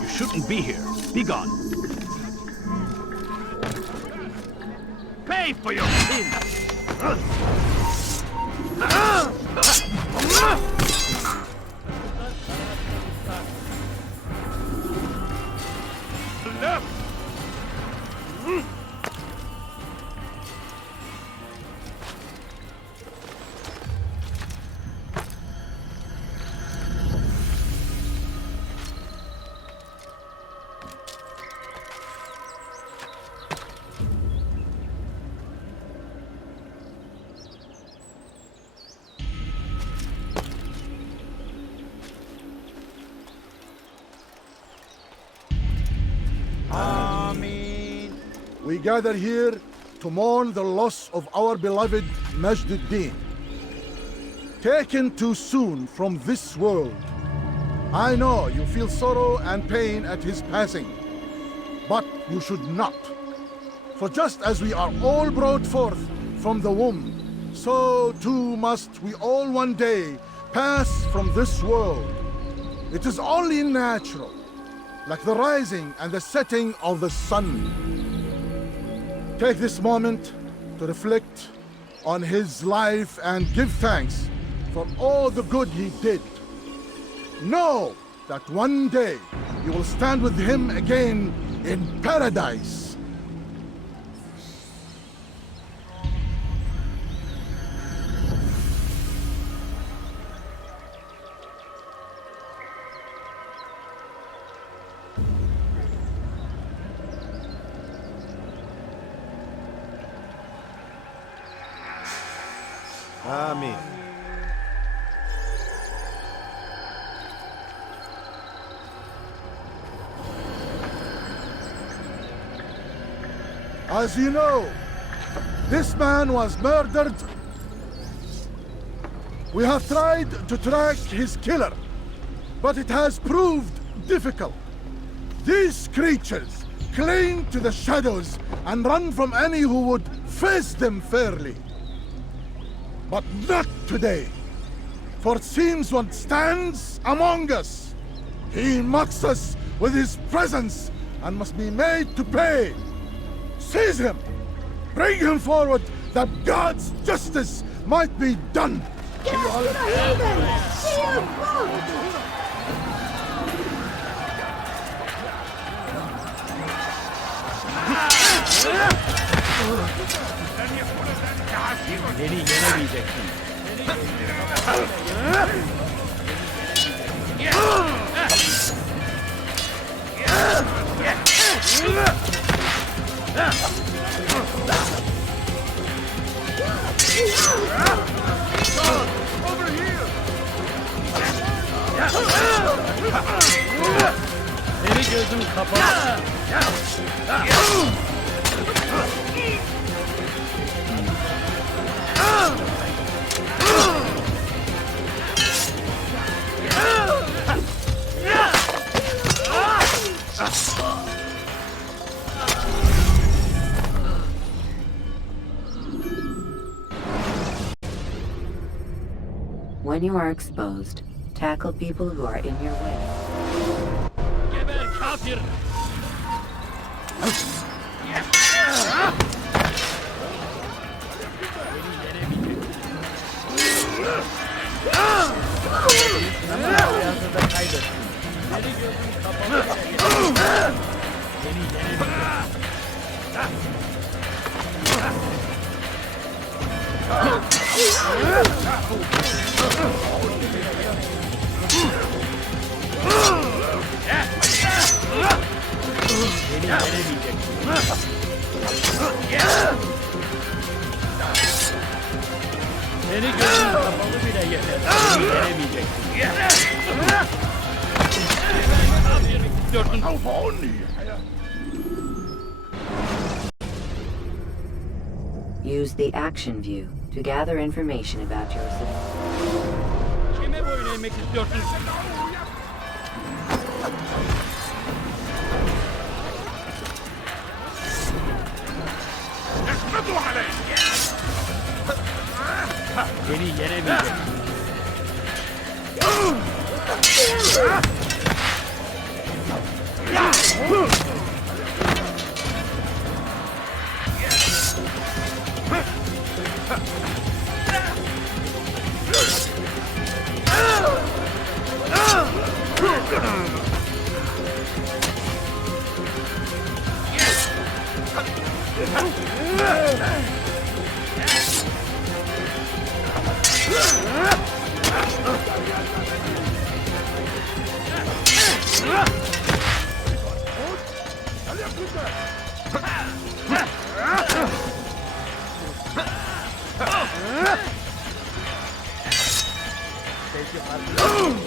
You shouldn't be here. Be gone. Pay for your sins! We gather here to mourn the loss of our beloved Majd-ud-Din. Taken too soon from this world. I know you feel sorrow and pain at his passing, but you should not. For just as we are all brought forth from the womb, so too must we all one day pass from this world. It is only natural, like the rising and the setting of the sun. Take this moment to reflect on his life and give thanks for all the good he did. Know that one day you will stand with him again in paradise. Amen. As you know, this man was murdered. We have tried to track his killer, but it has proved difficult. These creatures cling to the shadows and run from any who would face them fairly. But not today, for it seems one stands among us. He mocks us with his presence and must be made to pay. Seize him! Bring him forward that God's justice might be done! Beni yenemeyeceksin. Over here! Seni gözüm kapalı. When you are exposed, tackle people who are in your way. Use the action view to gather information about your Kime boyun eğmek istiyorsun? Beni yenemeyecek.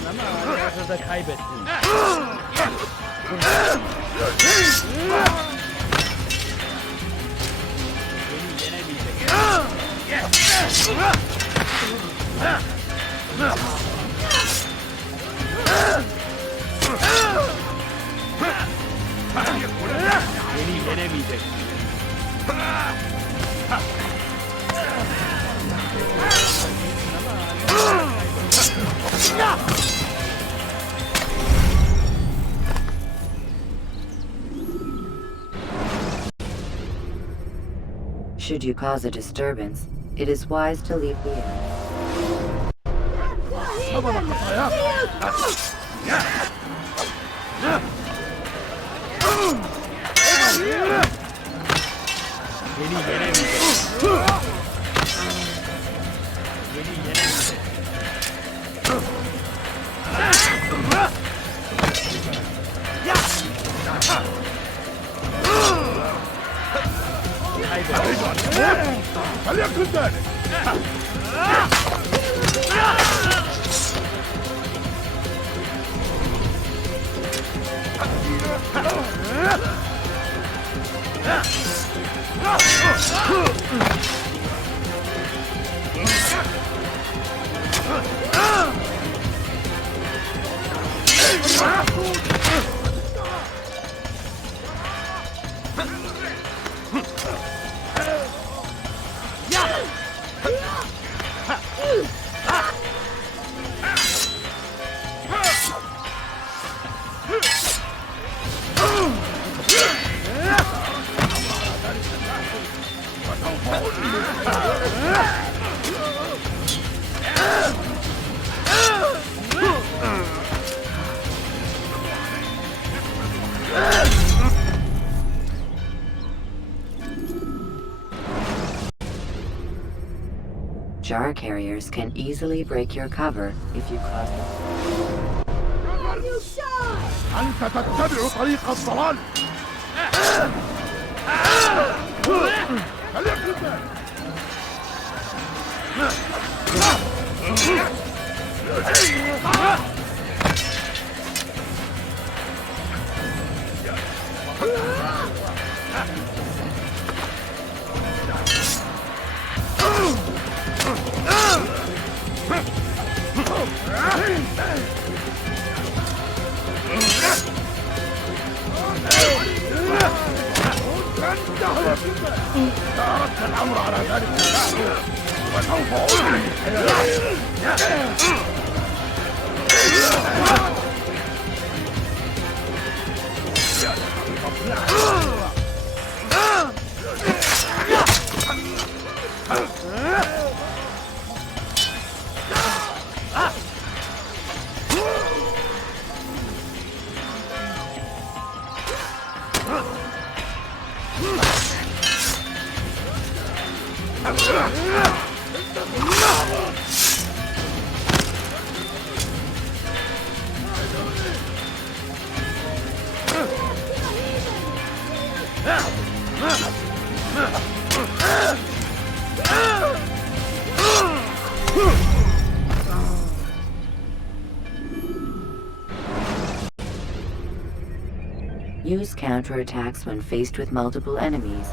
Ama arkada kaybettin. Beni yenemeyecek. Beni yenemeyecek. Should you cause a disturbance, it is wise to leave the area. Beni yenemeyecek. Beni yenemeyecek. خليك قدامي Jar carriers can easily break your cover if you cause them. أنت تتبع طريق الضلال خليك قدامي أردت الأمر على ذلك Use counterattacks when faced with multiple enemies.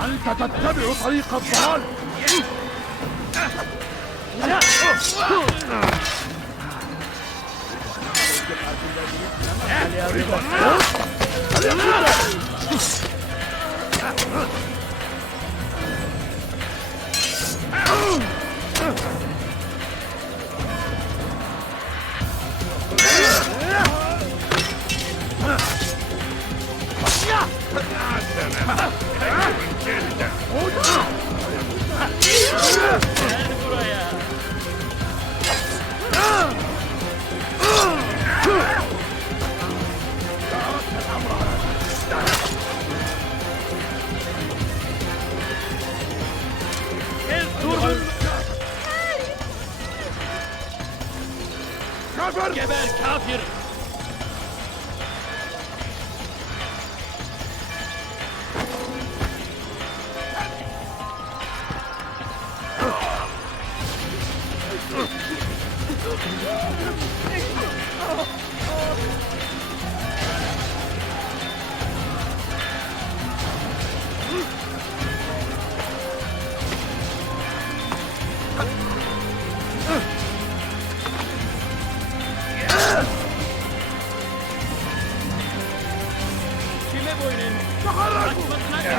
أنت تتبع طريق الضلال. Geber kafir!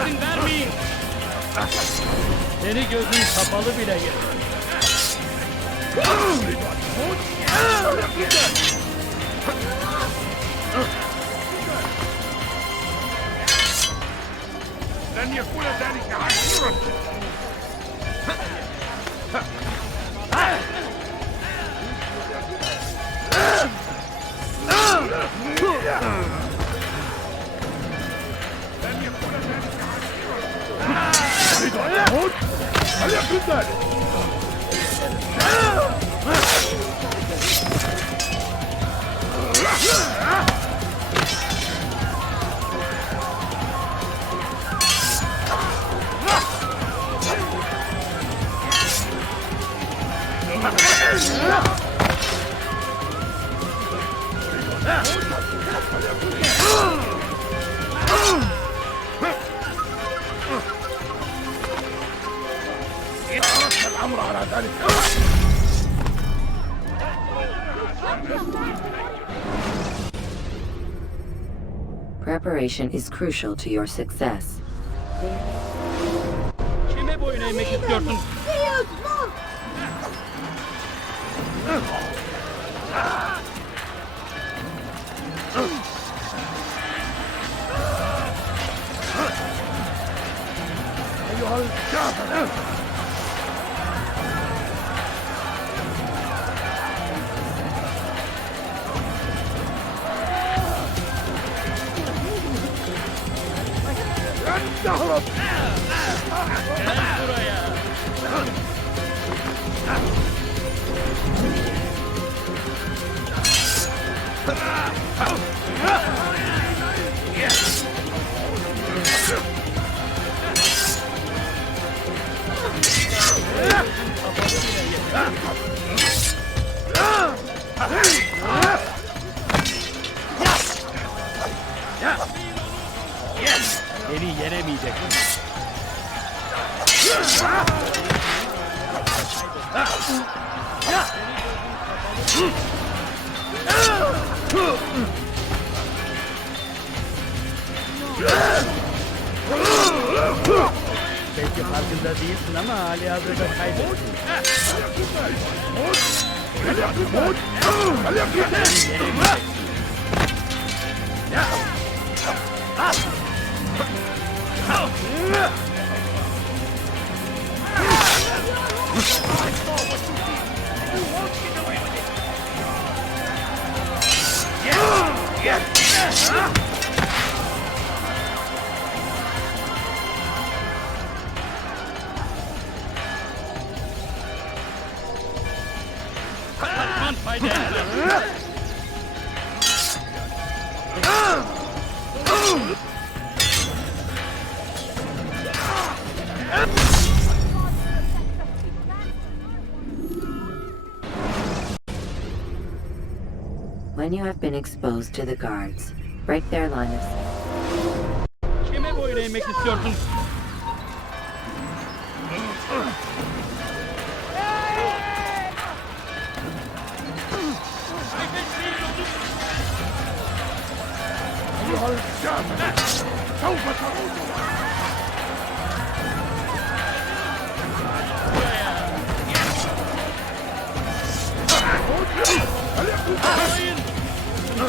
İzin vermeyin! Seni gözün kapalı bile gel. لن يكون ذلك عسيرا. هل يكون ذلك؟ الأمر على ذلك. Preparation is crucial to your success. Kime boyun eğmek istiyorsun? أيها الكافر. لن تهرب. Beni yenemeyeceksin. Belki farkında değilsin ama hali hazırda kaybettin. When you have been exposed to the guards, break their line of sight. Kime boyun eğmek istiyorsun?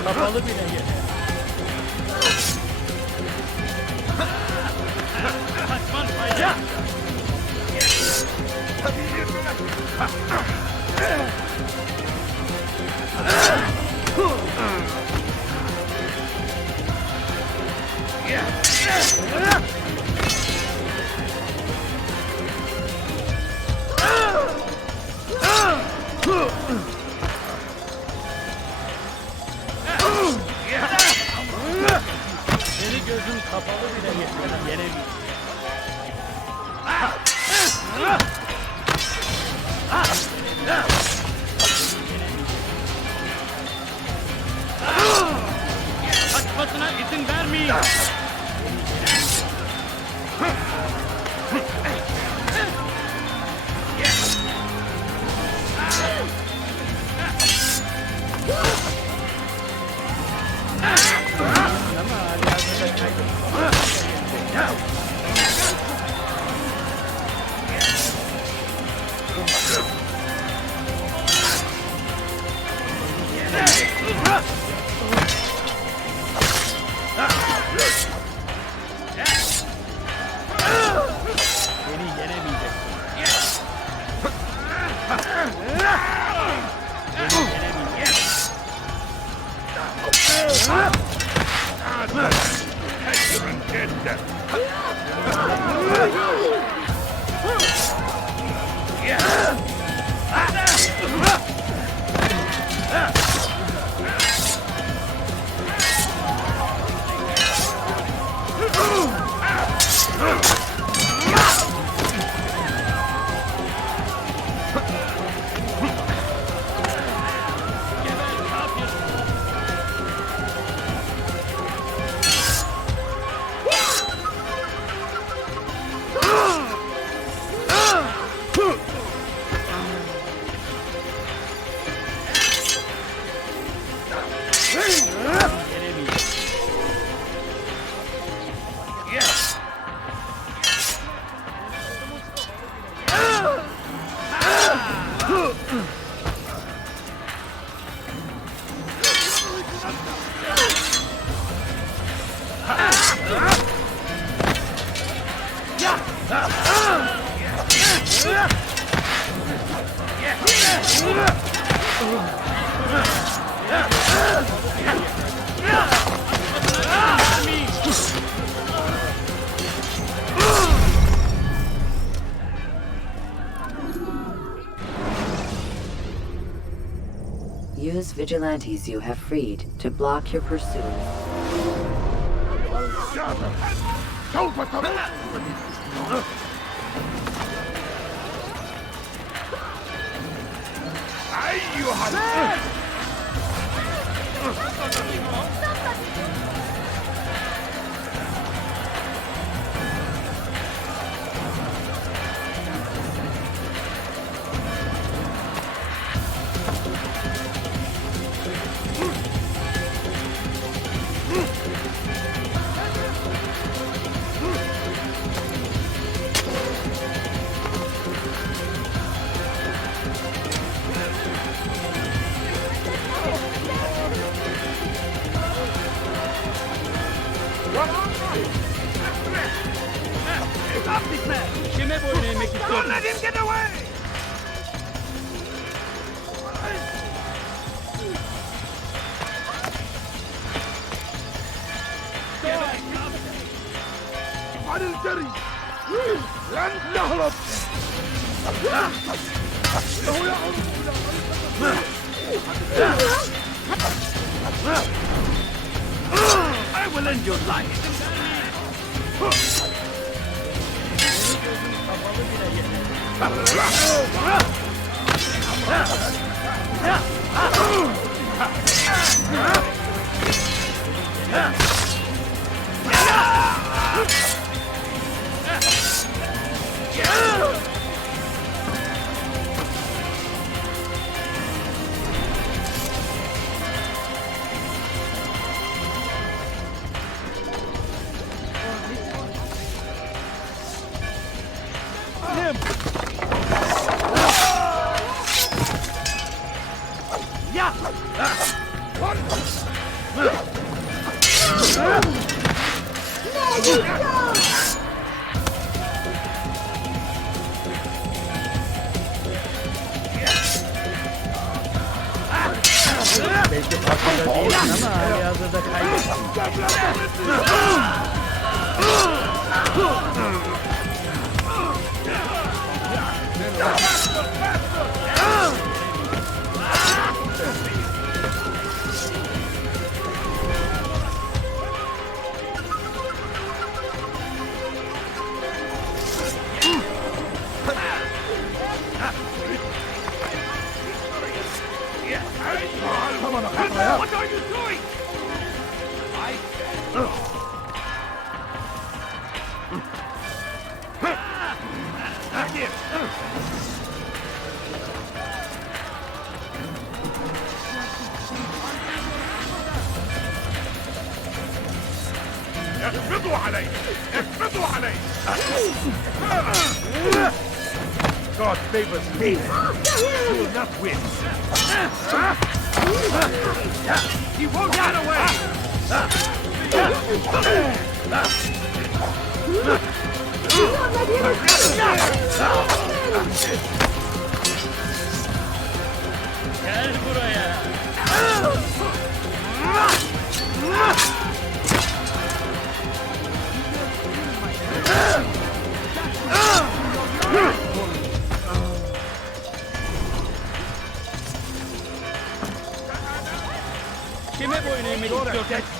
Kapalı bile yeter. Kaçman fayda. Seni gözün kapalı bile yeter. Yenemiyor. Kaçmasına izin vermeyin. Use vigilantes you have freed to block your pursuers. I will end your life. Belki farkında değilsin ama hali hazırda What are you doing? اقبضوا علي! اقبضوا علي! God favors me. You will not win. He won't get away! Gel buraya. Kime boyun eğmek istiyorsun?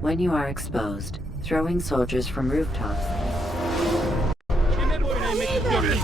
When you are exposed, throwing soldiers from rooftops. Kime boyun eğmek istiyorsun?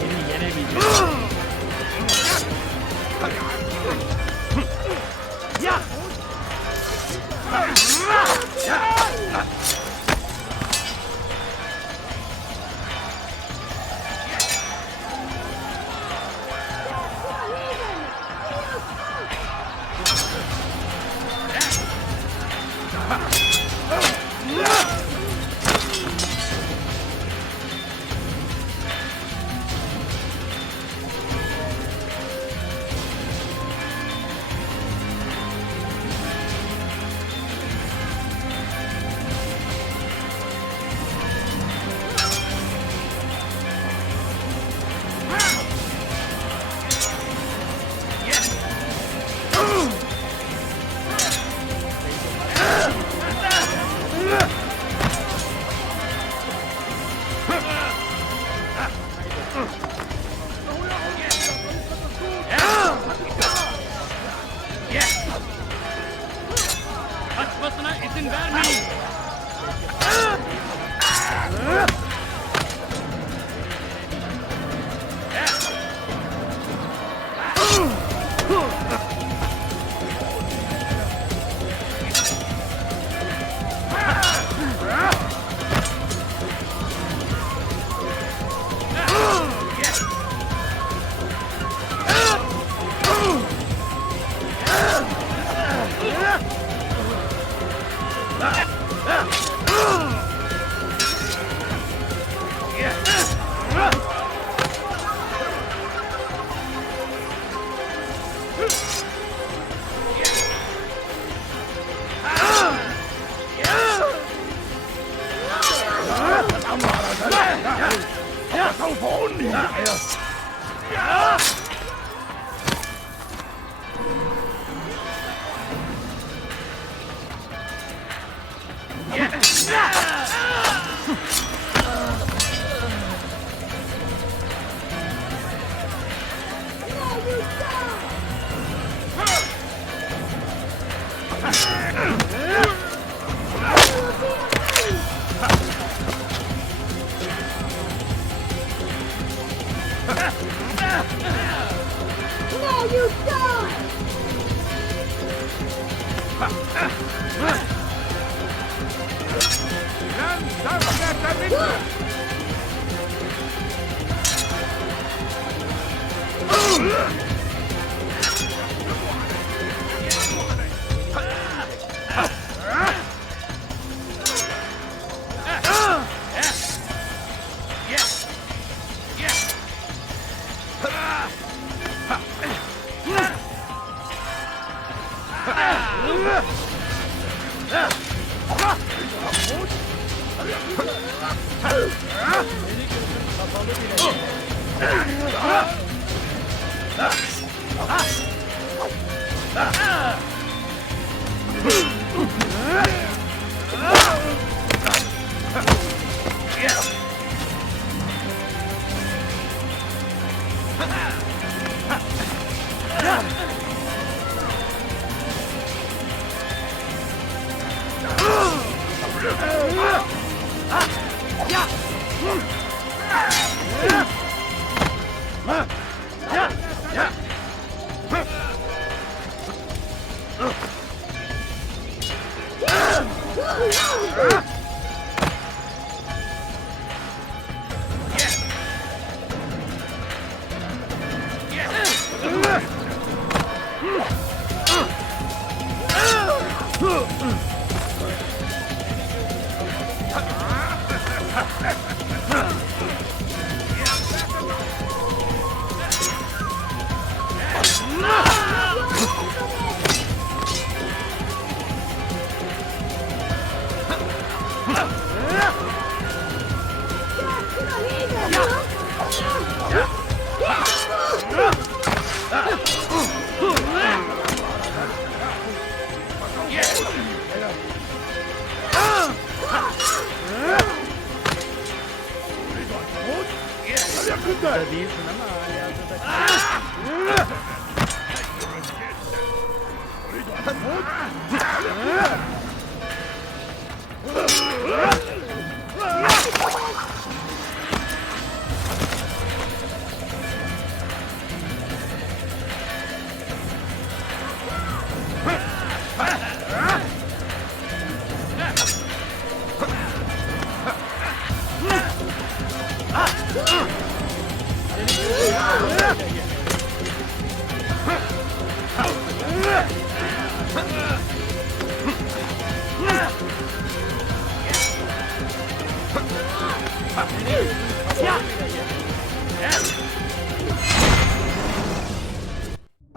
Seni yenemeyeceğim. Now you die!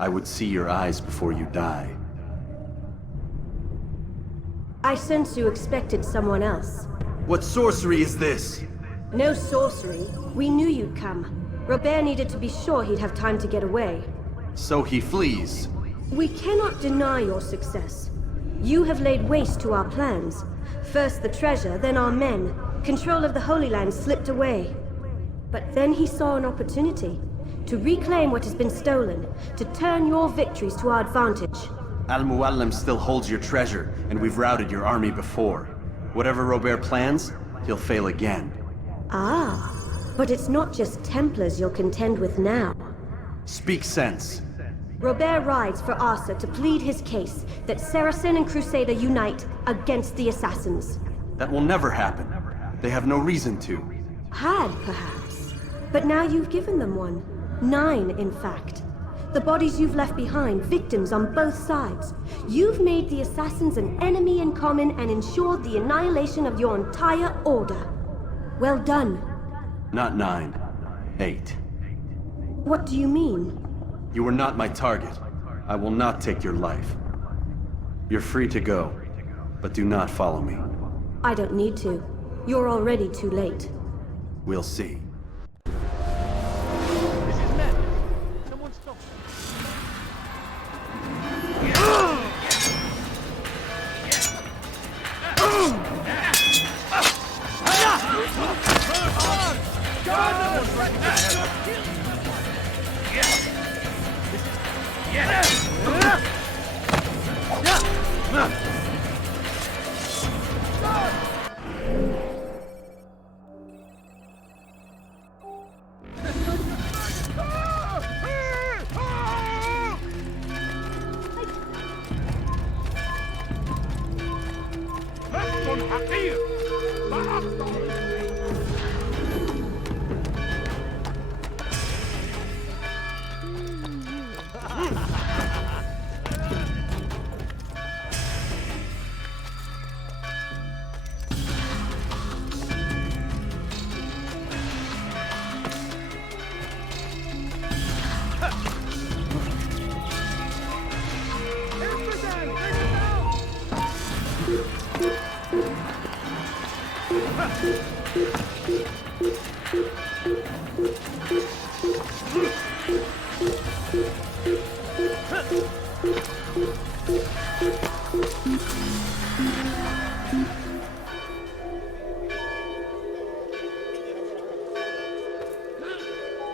I would see your eyes before you die. I sense you expected someone else. What sorcery is this? No sorcery. We knew you'd come. Robert needed to be sure he'd have time to get away. So he flees. We cannot deny your success. You have laid waste to our plans. First the treasure, then our men. Control of the Holy Land slipped away. But then he saw an opportunity to reclaim what has been stolen, to turn your victories to our advantage. Al-Muallim still holds your treasure, and we've routed your army before. Whatever Robert plans, he'll fail again. Ah, but it's not just Templars you'll contend with now. Speak sense. Robert rides for Arsa to plead his case that Saracen and Crusader unite against the Assassins. That will never happen. They have no reason to. Had, perhaps. But now you've given them one. 9, in fact. The bodies you've left behind, victims on both sides. You've made the Assassins an enemy in common and ensured the annihilation of your entire order. Well done. Not 9. 8. What do you mean? You were not my target. I will not take your life. You're free to go, but do not follow me. I don't need to. You're already too late. We'll see. This is madness. Someone stop them.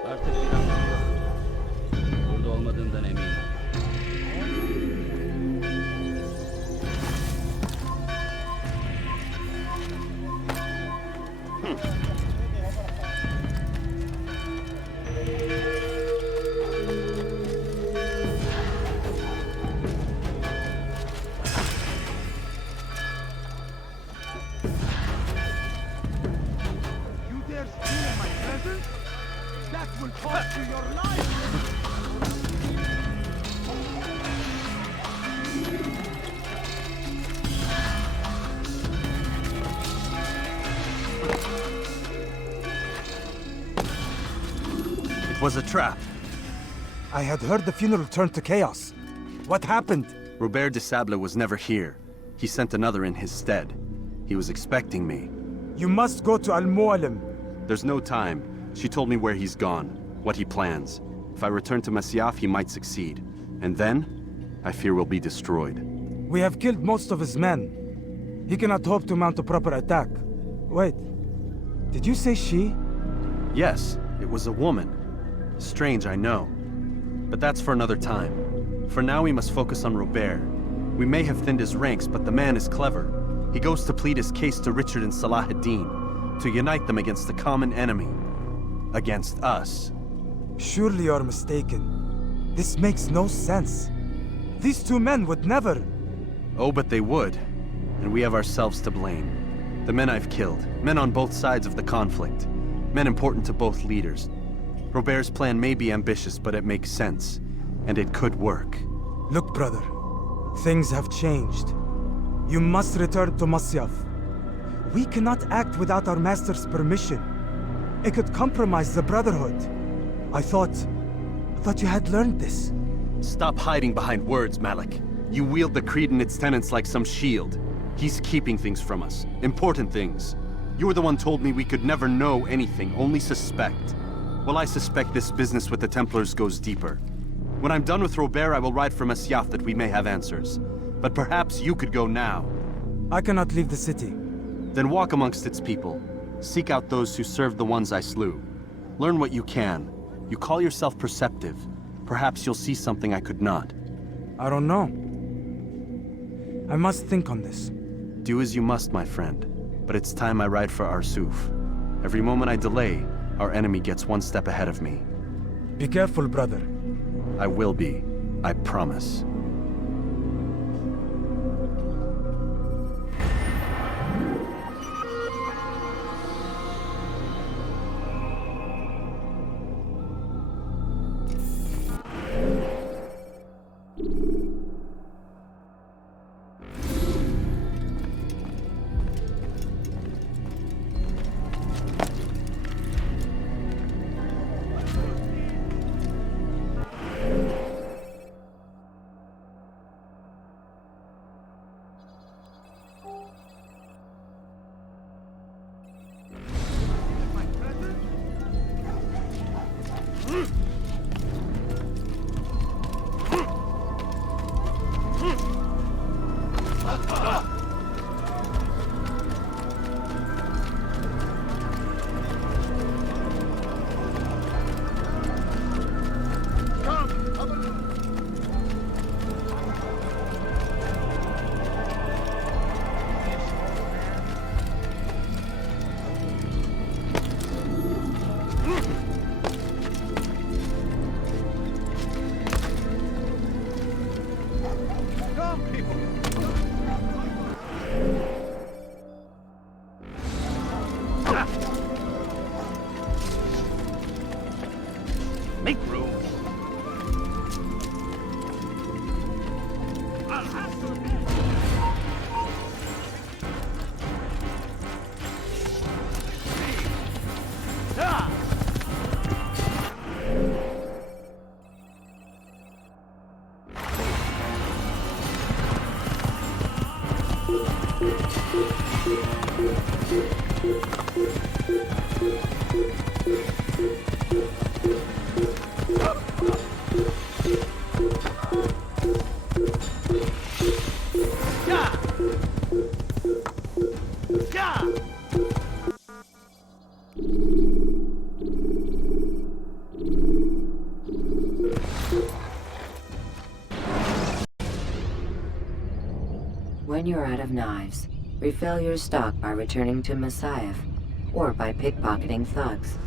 Artık bir anlamı yok. Burada olmadığından eminim. You dare steal in my presence? That will cost you your life! It was a trap. I had heard the funeral turned to chaos. What happened? Robert de Sable was never here. He sent another in his stead. He was expecting me. You must go to Al-Mualim. There's no time. She told me where he's gone, what he plans. If I return to Masyaf, he might succeed. And then, I fear we'll be destroyed. We have killed most of his men. He cannot hope to mount a proper attack. Wait, did you say she? Yes, it was a woman. Strange, I know. But that's for another time. For now, we must focus on Robert. We may have thinned his ranks, but the man is clever. He goes to plead his case to Richard and Salah ad-Din, to unite them against the common enemy. Against us. Surely you're mistaken. This makes no sense. These two men would never... Oh, but they would. And we have ourselves to blame. The men I've killed, men on both sides of the conflict. Men important to both leaders. Robert's plan may be ambitious, but it makes sense. And it could work. Look, brother. Things have changed. You must return to Masyaf. We cannot act without our master's permission. It could compromise the Brotherhood. I thought you had learned this. Stop hiding behind words, Malik. You wield the creed and its tenets like some shield. He's keeping things from us. Important things. You were the one told me we could never know anything, only suspect. Well, I suspect this business with the Templars goes deeper. When I'm done with Robert, I will ride for Masyaf that we may have answers. But perhaps you could go now. I cannot leave the city. Then walk amongst its people. Seek out those who served the ones I slew. Learn what you can. You call yourself perceptive. Perhaps you'll see something I could not. I don't know. I must think on this. Do as you must, my friend. But it's time I ride for Arsuf. Every moment I delay, our enemy gets one step ahead of me. Be careful, brother. I will be. I promise. Make room. When you're out of knives, refill your stock by returning to Messiah, or by pickpocketing thugs.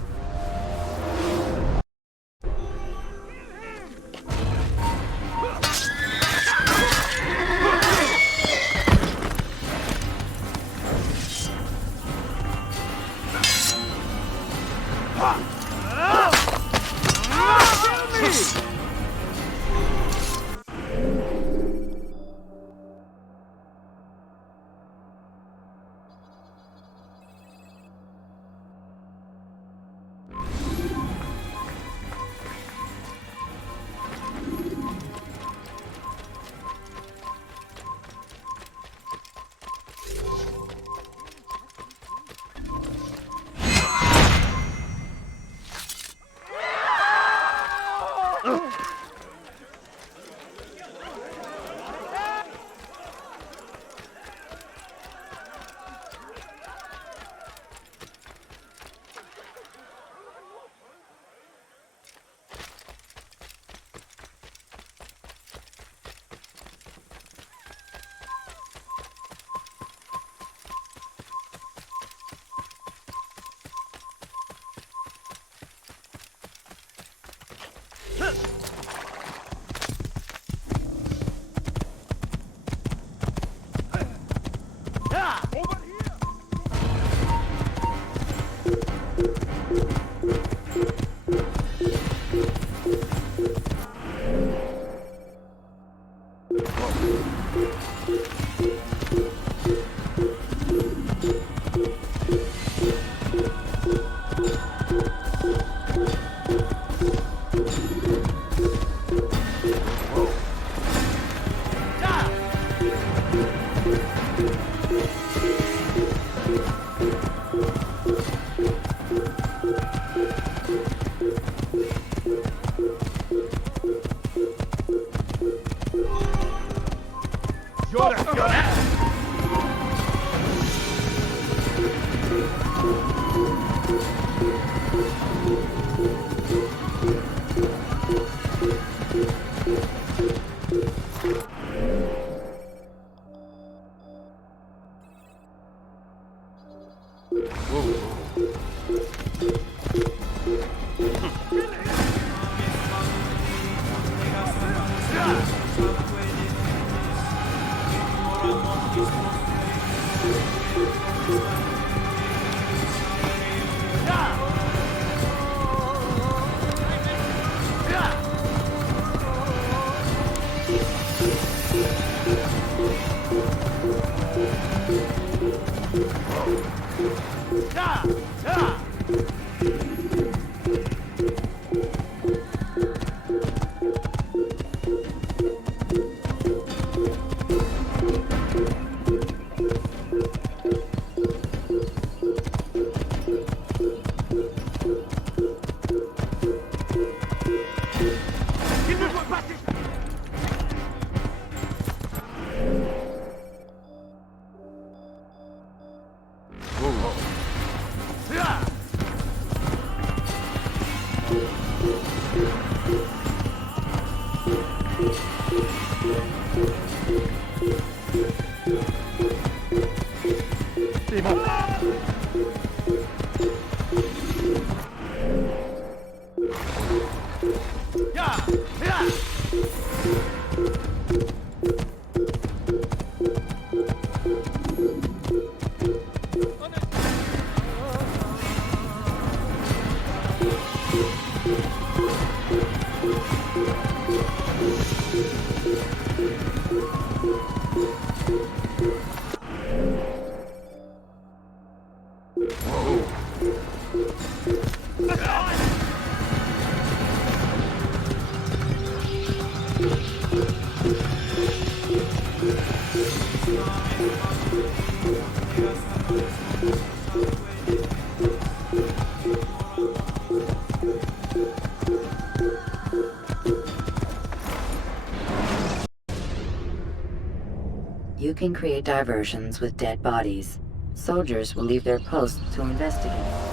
You can create diversions with dead bodies. Soldiers will leave their posts to investigate.